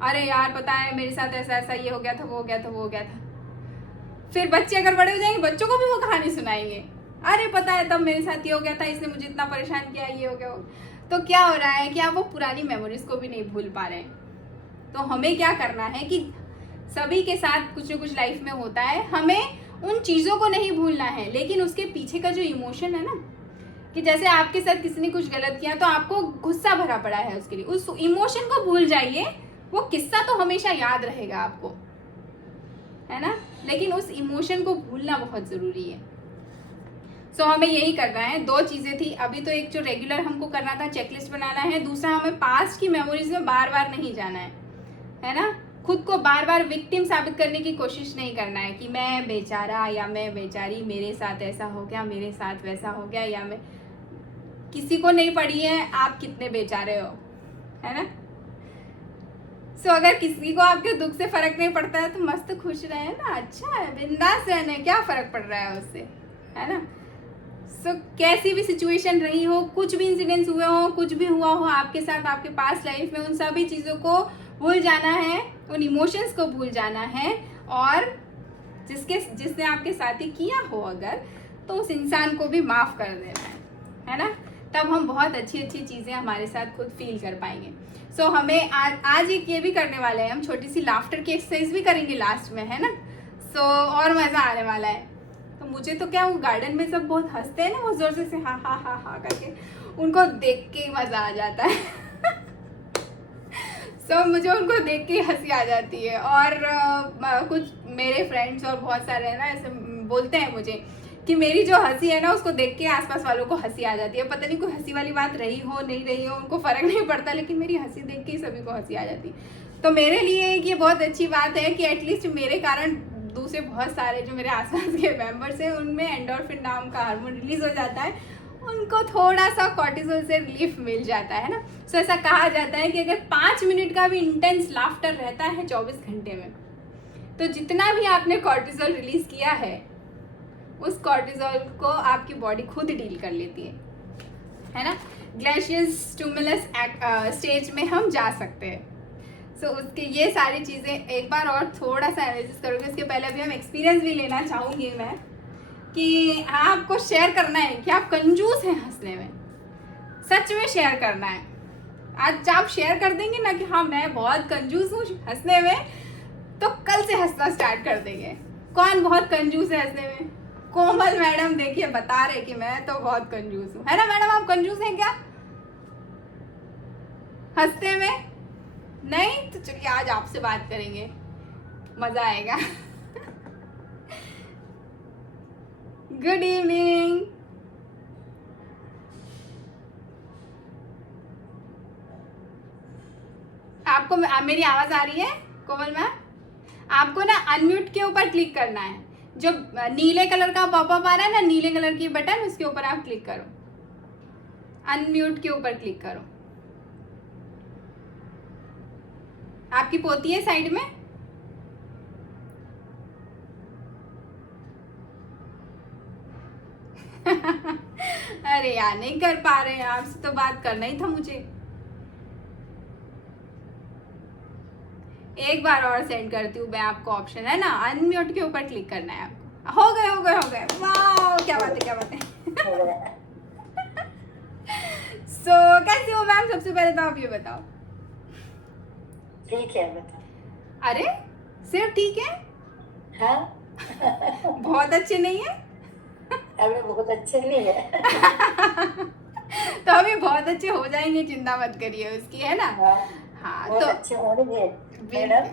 अरे यार पता है मेरे साथ ऐसा ऐसा ये हो गया था, वो हो गया था, वो हो गया था। फिर बच्चे अगर बड़े हो जाएंगे, बच्चों को भी वो कहानी सुनाएंगे, अरे पता है तब मेरे साथ ये हो गया था, इसने मुझे इतना परेशान किया, ये हो गया वो। तो क्या हो रहा है कि आप वो पुरानी मेमोरीज को भी नहीं भूल पा रहे हैं। तो हमें क्या करना है कि सभी के साथ कुछ न कुछ लाइफ में होता है, हमें उन चीज़ों को नहीं भूलना है, लेकिन उसके पीछे का जो इमोशन है ना, कि जैसे आपके साथ किसी ने कुछ गलत किया तो आपको गुस्सा भरा पड़ा है उसके लिए, उस इमोशन को भूल जाइए। वो किस्सा तो हमेशा याद रहेगा आपको, है ना, लेकिन उस इमोशन को भूलना बहुत ज़रूरी है। सो हमें यही करना है। 2 चीज़ें थी अभी, तो एक जो रेगुलर हमको करना था चेकलिस्ट बनाना है, दूसरा हमें पास्ट की मेमोरीज में बार बार नहीं जाना है ना, खुद को बार बार विक्टिम साबित करने की कोशिश नहीं करना है कि मैं बेचारा या मैं बेचारी, मेरे साथ ऐसा हो गया, मेरे साथ वैसा हो गया, या मैं, किसी को नहीं पड़ी है आप कितने बेचारे हो, है ना। सो अगर किसी को आपके दुख से फर्क नहीं पड़ता है तो मस्त खुश रहे ना, अच्छा है, बिंदास रहने, क्या फर्क पड़ रहा है उससे, है ना। सो कैसी भी सिचुएशन रही हो, कुछ भी इंसिडेंट्स हुए हो, कुछ भी हुआ हो आपके साथ आपके पास लाइफ में, उन सभी चीज़ों को भूल जाना है, उन इमोशंस को भूल जाना है, और जिसने आपके साथ ही किया हो अगर, तो उस इंसान को भी माफ़ कर देना है ना। तब हम बहुत अच्छी अच्छी चीज़ें हमारे साथ खुद फील कर पाएंगे। सो हमें आज एक ये भी करने वाले हैं, हम छोटी सी लाफ्टर की एक्सरसाइज भी करेंगे लास्ट में, है ना। सो और मज़ा आने वाला है। तो मुझे तो क्या, वो गार्डन में सब बहुत हंसते हैं ना, वो ज़ोर से हाँ हाँ हाँ हाँ करके, उनको देख के ही मज़ा आ जाता है। सो मुझे उनको देख के हंसी आ जाती है। और कुछ मेरे फ्रेंड्स और बहुत सारे हैं ना, ऐसे बोलते हैं मुझे कि मेरी जो हंसी है ना, उसको देख के आसपास वालों को हंसी आ जाती है। पता नहीं कोई हंसी वाली बात रही हो नहीं रही हो, उनको फ़र्क नहीं पड़ता, लेकिन मेरी हंसी देख के ही सभी को हंसी आ जाती है। तो मेरे लिए ये बहुत अच्छी बात है कि एटलीस्ट मेरे कारण दूसरे बहुत सारे जो मेरे आसपास के मेंबर्स हैं, उनमें एंडोर्फिन नाम का हार्मोन रिलीज हो जाता है, उनको थोड़ा सा कॉर्टिसोल से रिलीफ मिल जाता है ना। सो ऐसा कहा जाता है कि अगर 5 मिनट का भी इंटेंस लाफ्टर रहता है 24 घंटे में, तो जितना भी आपने कॉर्टिसोल रिलीज किया है, उस कॉर्टिसोल को आपकी बॉडी खुद डील कर लेती है ना। ग्लेशियस स्टिमुलस स्टेज में हम जा सकते हैं। सो उसके ये सारी चीज़ें एक बार और थोड़ा सा एनालिसिस करोगे। इसके पहले अभी हम एक्सपीरियंस भी लेना चाहूँगी मैं, कि आपको शेयर करना है कि आप कंजूस हैं हंसने में, सच में शेयर करना है। आज आप शेयर कर देंगे ना कि हाँ मैं बहुत कंजूस हूँ हंसने में, तो कल से हंसना स्टार्ट कर देंगे। कौन बहुत कंजूस है हंसने में? कोमल मैडम देखिए बता रहे कि मैं तो बहुत कंजूस हूँ, है ना मैडम। आप कंजूस हैं क्या हंसते में? नहीं? तो चलिए आज आपसे बात करेंगे, मजा आएगा। Good evening. आपको मेरी आवाज आ रही है कोमल मैम? आपको ना अनम्यूट के ऊपर क्लिक करना है, जो नीले कलर का पॉपअप आ रहा है ना, नीले कलर की बटन, उसके ऊपर आप क्लिक करो, अनम्यूट के ऊपर क्लिक करो। आपकी पोती है साइड में? अरे यार नहीं कर पा रहे हैं, आपसे तो बात करना ही था मुझे। एक बार और सेंड करती हूँ मैं आपको, ऑप्शन है ना अनम्यूट के ऊपर क्लिक करना है आपको। हो गए हो गए हो गए, वाह क्या बात है क्या बात है। सो कैसे हो मैम? सबसे पहले तो आप ये बताओ। ठीक है बता। अरे सिर्फ ठीक है? हाँ। बहुत अच्छे नहीं है? अभी बहुत अच्छे नहीं है। तो अभी बहुत अच्छे हो जाएंगे, चिंता मत करिए उसकी, है ना। हाँ, हाँ बहुत तो अच्छे होने हैं मैडम,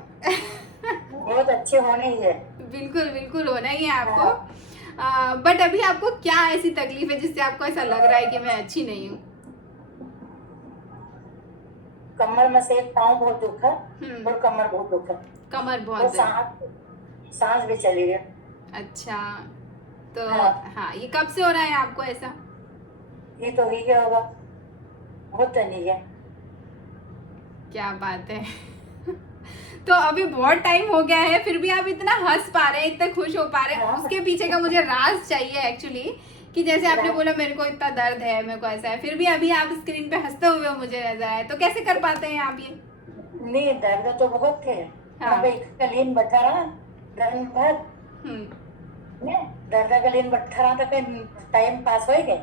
बहुत अच्छे होने ही है। बिल्कुल बिल्कुल होना ही है आपको। बट अभी आपको क्या ऐसी तकलीफ है जिससे आपको ऐसा लग रहा है कि मैं अच्छी नहीं हूँ? कमर में से एक पाँव बहुत दुखा और कमर बहुत दुखा, कमर और बहुत सांस भी चली गई। अच्छा तो हाँ। ये कब से हो रहा है आपको ऐसा? ये तो ही क्या होगा, होता नहीं है। क्या बात है। तो अभी बहुत टाइम हो गया है, फिर भी आप इतना हंस पा रहे हैं, इतने खुश हो पा रहे हैं। हाँ। उसके पीछे का मुझे राज चाहिए एक्चुअली, कि जैसे आपने बोला मेरे को इतना दर्द है, मेरे को ऐसा है, फिर भी अभी आप स्क्रीन पे हंसते हुए मुझे नजर आए, तो कैसे कर पाते हैं आप ये? नहीं, दर्द तो बहुत थे। हाँ। कलीन बैठा रहा दिन भर, दर्द कलीन बैठा रहा तो फिर टाइम पास हो गए।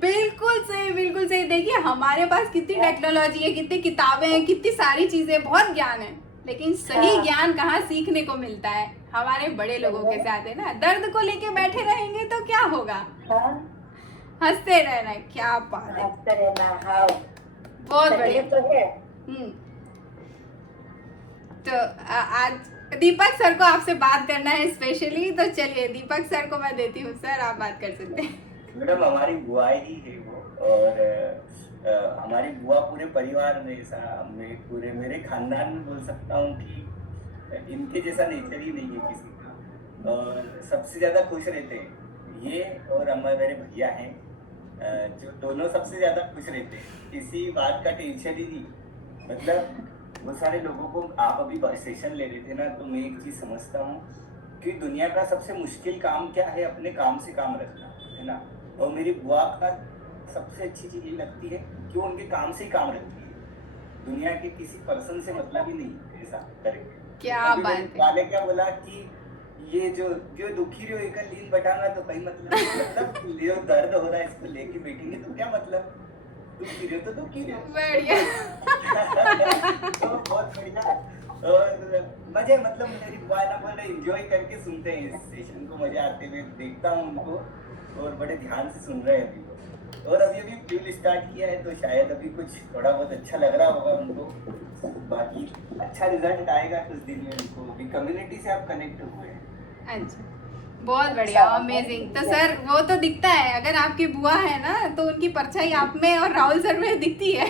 बिल्कुल सही, बिल्कुल सही। देखिए हमारे पास कितनी टेक्नोलॉजी है, कितनी किताबें हैं, कितनी सारी चीजें, बहुत ज्ञान है, लेकिन सही हाँ। ज्ञान कहाँ सीखने को मिलता है? हमारे बड़े लोगों के साथ है ना। दर्द को लेके बैठे रहेंगे तो क्या होगा? हाँ, हंसते रहना है। क्या बात है, हंसते रहना। हाँ, बहुत बढ़िया। तकलीफ तो है। तो आज दीपक सर को आपसे बात करना है स्पेशली, तो चलिए दीपक सर को मैं देती हूँ। सर आप बात कर सकते हैं। मैडम हमारी बुआ ही है वो, और हमारी बुआ पूरे परिवार में ऐसा, मैं पूरे मेरे खानदान में बोल सकता हूँ कि इनके जैसा नेचर ही नहीं है किसी का, और सबसे ज्यादा खुश रहते हैं ये, और हमारे मेरे भैया हैं जो दोनों सबसे ज्यादा खुश रहते हैं, किसी बात का टेंशन ही नहीं। मतलब बहुत सारे लोगों को, आप अभी सेशन ले रहे थे ना, तो मैं एक चीज समझता हूँ कि दुनिया का सबसे मुश्किल काम क्या है? अपने काम से काम रखना, है ना। और मेरी बुआ का सबसे अच्छी चीज ये लगती है कि वो उनके काम से ही काम रखती है, दुनिया के किसी पर्सन से मतलब ही नहीं ऐसा करे। क्या बात है। वाले क्या बोला कि ये जो दुखी रहो एक लीन बटाना, तो कहीं मतलब जो दर्द हो रहा है इसको लेके बैठेंगे तो क्या मतलब, दुखी रहो तो दुखी रहो। बढ़िया। तो बहुत बढ़िया। और मजे, मतलब मेरी बुआ ना बोल रहे, एंजॉय करके सुनते हैं इस सेशन को, मजा आते हुए देखता हूँ उनको, और बड़े ध्यान से सुन रहे हैं अभी वो। और अभी फ्यूल स्टार्ट किया है, तो शायद अभी कुछ थोड़ा बहुत अच्छा लग रहा होगा उनको, बाकी अच्छा रिजल्ट आएगा कुछ दिन में उनको। अभी कम्युनिटी से आप कनेक्ट हुए हैं। अच्छा, बहुत बढ़िया, अमेजिंग। तो सर वो तो दिखता है, अगर आपकी बुआ है ना तो उनकी परछाई आप में और राहुल सर में दिखती है।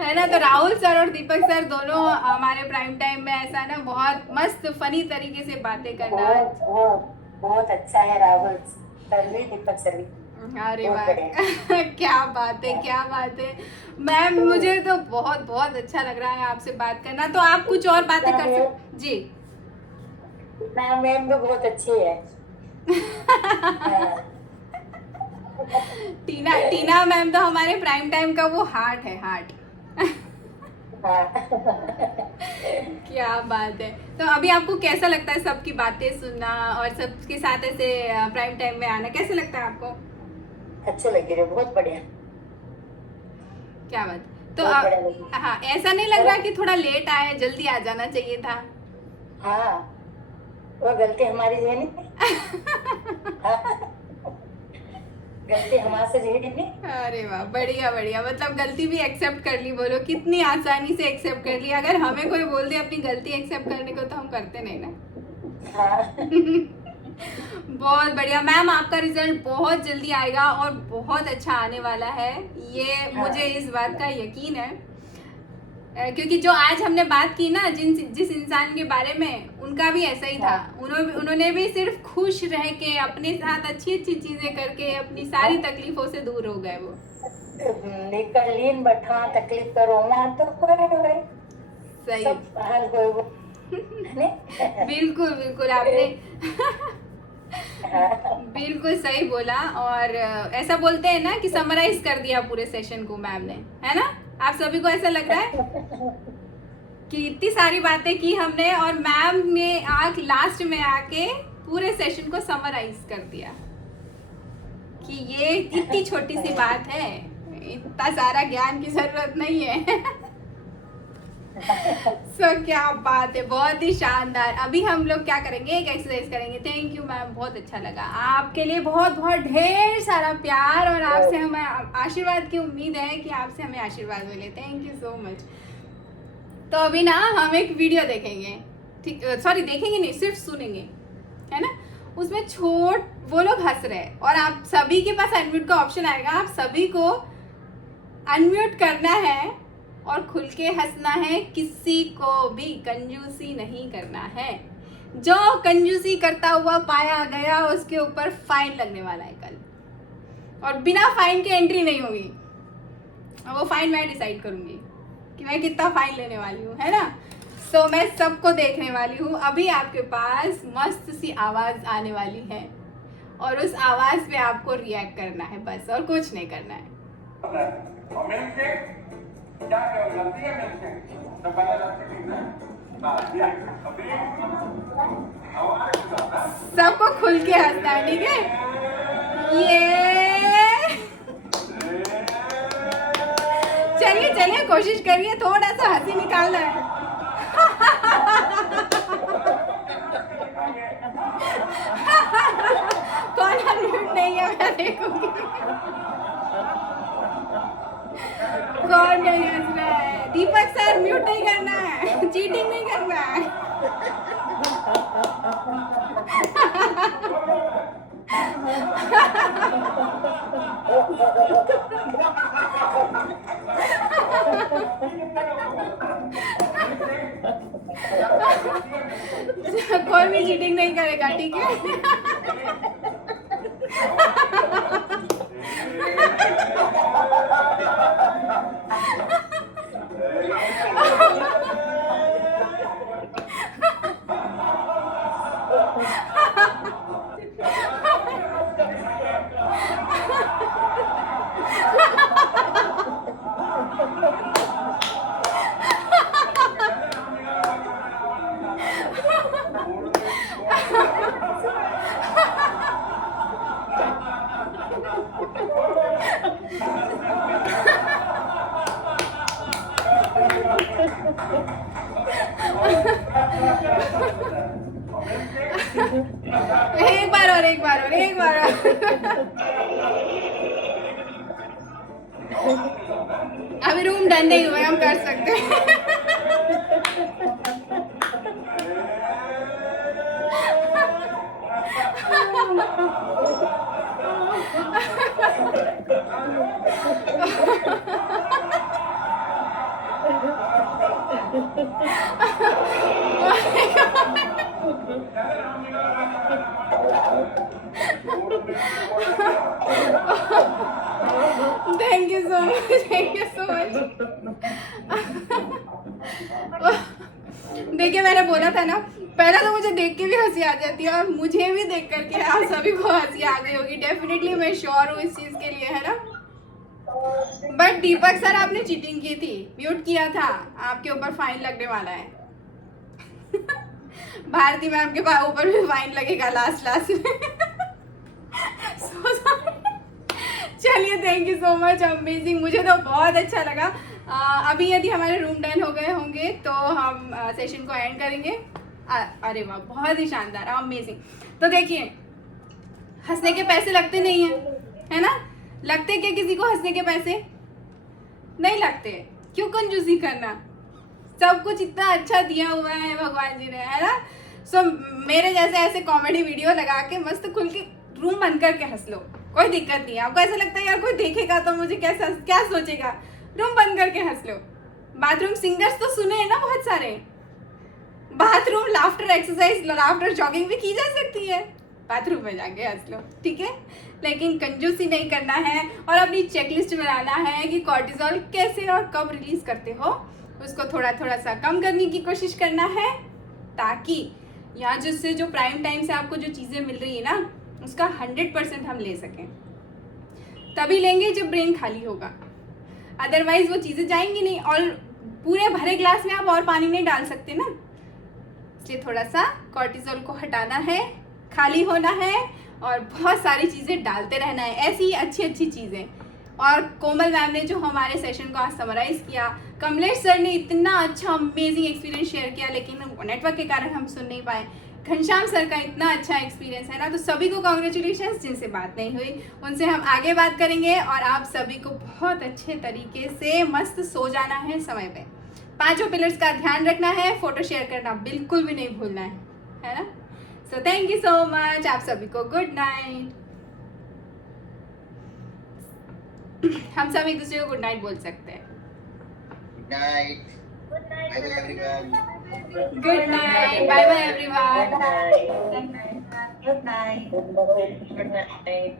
है ना। तो राहुल सर और दीपक सर दोनों हमारे प्राइम टाइम में ऐसा ना बहुत मस्त फनी तरीके से बातें करना। बहुत अच्छा है राहुल सर भी, दीपक सर भी। अरे वाह, क्या बात है, क्या बात है मैम, मुझे तो बहुत बहुत अच्छा लग रहा है आपसे बात करना। तो आप कुछ और बातें कर सकते जी। मैम भी बहुत अच्छी है। टीना मैम तो हमारे प्राइम टाइम का वो हार्ट है, हार्ट। क्या बात है। तो अभी आपको कैसा लगता है सबकी बातें सुनना और सबके साथ ऐसे प्राइम टाइम में आना, कैसे लगता है आपको? अच्छे लगे रहे, बहुत बढ़िया। क्या बात। तो हाँ, ऐसा नहीं लग रहा कि थोड़ा लेट आए, जल्दी आ जाना चाहिए था? हाँ, वो गलती हमारी है नहीं। गलती हमारे से है नहीं। अरे वाह, बढ़िया बढ़िया। मतलब गलती भी एक्सेप्ट कर ली, बोलो कितनी आसानी से एक्सेप्ट कर ली। अगर हमें कोई बोल दे अपनी गलती एक्सेप्ट करने को तो हम करते नहीं ना। हाँ। बहुत बढ़िया मैम, आपका रिजल्ट बहुत जल्दी आएगा और बहुत अच्छा आने वाला है, ये मुझे इस बात का यकीन है। क्योंकि जो आज हमने बात की ना, जिस इंसान के बारे में, उनका भी ऐसा ही था। उन्होंने भी सिर्फ खुश रह के अपने साथ अच्छी अच्छी चीजें करके अपनी सारी तकलीफों से दूर हो गए। वो लीन बैठा तकलीफ करो वहाँ तो सही हाल हो वो। बिल्कुल बिल्कुल, आपने बिल्कुल सही बोला। और ऐसा बोलते हैं ना कि समराइज कर दिया पूरे सेशन को मैम ने, है ना। आप सभी को ऐसा लग रहा है कि इतनी सारी बातें की हमने और मैम ने लास्ट में आके पूरे सेशन को समराइज कर दिया कि ये इतनी छोटी सी बात है, इतना सारा ज्ञान की जरूरत नहीं है। क्या बात है, बहुत ही शानदार। अभी हम लोग क्या करेंगे, एक एक्सरसाइज करेंगे। थैंक यू मैम, बहुत अच्छा लगा। आपके लिए बहुत बहुत ढेर सारा प्यार और आपसे हमें आशीर्वाद की उम्मीद है कि आपसे हमें आशीर्वाद मिले। Thank you so much. तो अभी ना हम एक वीडियो देखेंगे, ठीक, सॉरी देखेंगे नहीं, सिर्फ सुनेंगे, है ना। उसमें वो लोग हंस रहे हैं और आप सभी के पास अनम्यूट का ऑप्शन आएगा। आप सभी को अनम्यूट करना है और खुल के हंसना है, किसी को भी कंजूसी नहीं करना है। जो कंजूसी करता हुआ पाया गया उसके ऊपर फाइन लगने वाला है कल, और बिना फाइन के एंट्री नहीं होगी। वो फाइन मैं डिसाइड करूंगी कि मैं कितना फाइन लेने वाली हूँ, है ना। सो मैं सबको देखने वाली हूँ। अभी आपके पास मस्त सी आवाज़ आने वाली है और उस आवाज़ पे आपको रिएक्ट करना है बस, और कुछ नहीं करना है। सबको खुल के हंसना है, ठीक है? ये चलिए चलिए, कोशिश करिए, थोड़ा सा हंसी निकालना है। कौन अनम्यूट नहीं है, मैं देखूंगी कौन नहीं हंस रहा है। दीपक सर, म्यूट नहीं करना है, चीटिंग नहीं करना है। कोई भी चीटिंग नहीं करेगा, ठीक है? एक बार और, एक बार और, एक बार और। अभी रूम डन नहीं हुआ है, हम कर सकते हैं। Thank you so much, thank you so much. देखिए, मैंने बोला था ना, पहले तो मुझे देख के भी हंसी आ जाती है और मुझे भी देख करके आप सभी को हंसी आ गई होगी। डेफिनेटली मैं श्योर हूँ इस चीज़ के लिए, है ना? बट दीपक सर, आपने चीटिंग की थी, म्यूट किया था, आपके ऊपर फाइन लगने वाला है। भारती मैम के ऊपर भी फाइन लगेगा लास्ट में। चलिए, thank you so much, amazing, मुझे तो बहुत अच्छा लगा। अभी यदि हमारे रूम डन हो गए होंगे तो हम सेशन को एंड करेंगे। अरे वाह, बहुत ही शानदार, अमेजिंग। तो देखिए, हंसने के पैसे लगते नहीं हैं, है ना? लगते क्या किसी को हंसने के पैसे? नहीं लगते। क्यों कंजूसी करना? सब कुछ इतना अच्छा दिया हुआ है भगवान जी ने, है ना? सो मेरे जैसे ऐसे कॉमेडी वीडियो लगा के मस्त खुल के रूम बंद करके हंस लो, कोई दिक्कत नहीं है। आपको ऐसा लगता है यार कोई देखेगा तो मुझे कैसा क्या सोचेगा, रूम बंद करके हंस लो। बाथरूम सिंगर्स तो सुने हैं ना बहुत सारे। Bathroom laughter exercise, laughter jogging भी की जा सकती है, बाथरूम में जाके हंस लो, ठीक है? लेकिन कंजूसी नहीं करना है और अपनी चेकलिस्ट बनाना है कि कॉर्टिसोल कैसे और कब रिलीज करते हो, उसको थोड़ा थोड़ा सा कम करने की कोशिश करना है, ताकि यहाँ जिससे जो प्राइम टाइम से आपको जो चीज़ें मिल रही है ना, उसका 100% हम ले सकें। तभी लेंगे जब ब्रेन खाली होगा, अदरवाइज वो चीज़ें जाएंगी नहीं। और पूरे भरे ग्लास में आप और पानी नहीं डाल सकते ना, इसलिए थोड़ा सा कॉर्टिसोल को हटाना है, खाली होना है और बहुत सारी चीज़ें डालते रहना है, ऐसी अच्छी अच्छी चीज़ें। और कोमल मैम ने जो हमारे सेशन को आज समराइज़ किया, कमलेश सर ने इतना अच्छा अमेजिंग एक्सपीरियंस शेयर किया, लेकिन नेटवर्क के कारण हम सुन नहीं पाए। घनश्याम सर का इतना अच्छा एक्सपीरियंस है ना, तो सभी को कॉन्ग्रेचुलेशंस। जिनसे बात नहीं हुई उनसे हम आगे बात करेंगे। और आप सभी को बहुत अच्छे तरीके से मस्त सो जाना है समय पे, 5 पिलर्स का ध्यान रखना है, फोटो शेयर करना बिल्कुल भी नहीं भूलना है ना? सो थैंक यू सो मच, आप सभी को गुड नाइट। हम सब एक दूसरे को गुड नाइट बोल सकते हैं। Good night, Good night. Bye bye everyone. Good night, bye bye everyone. Good night. Good night.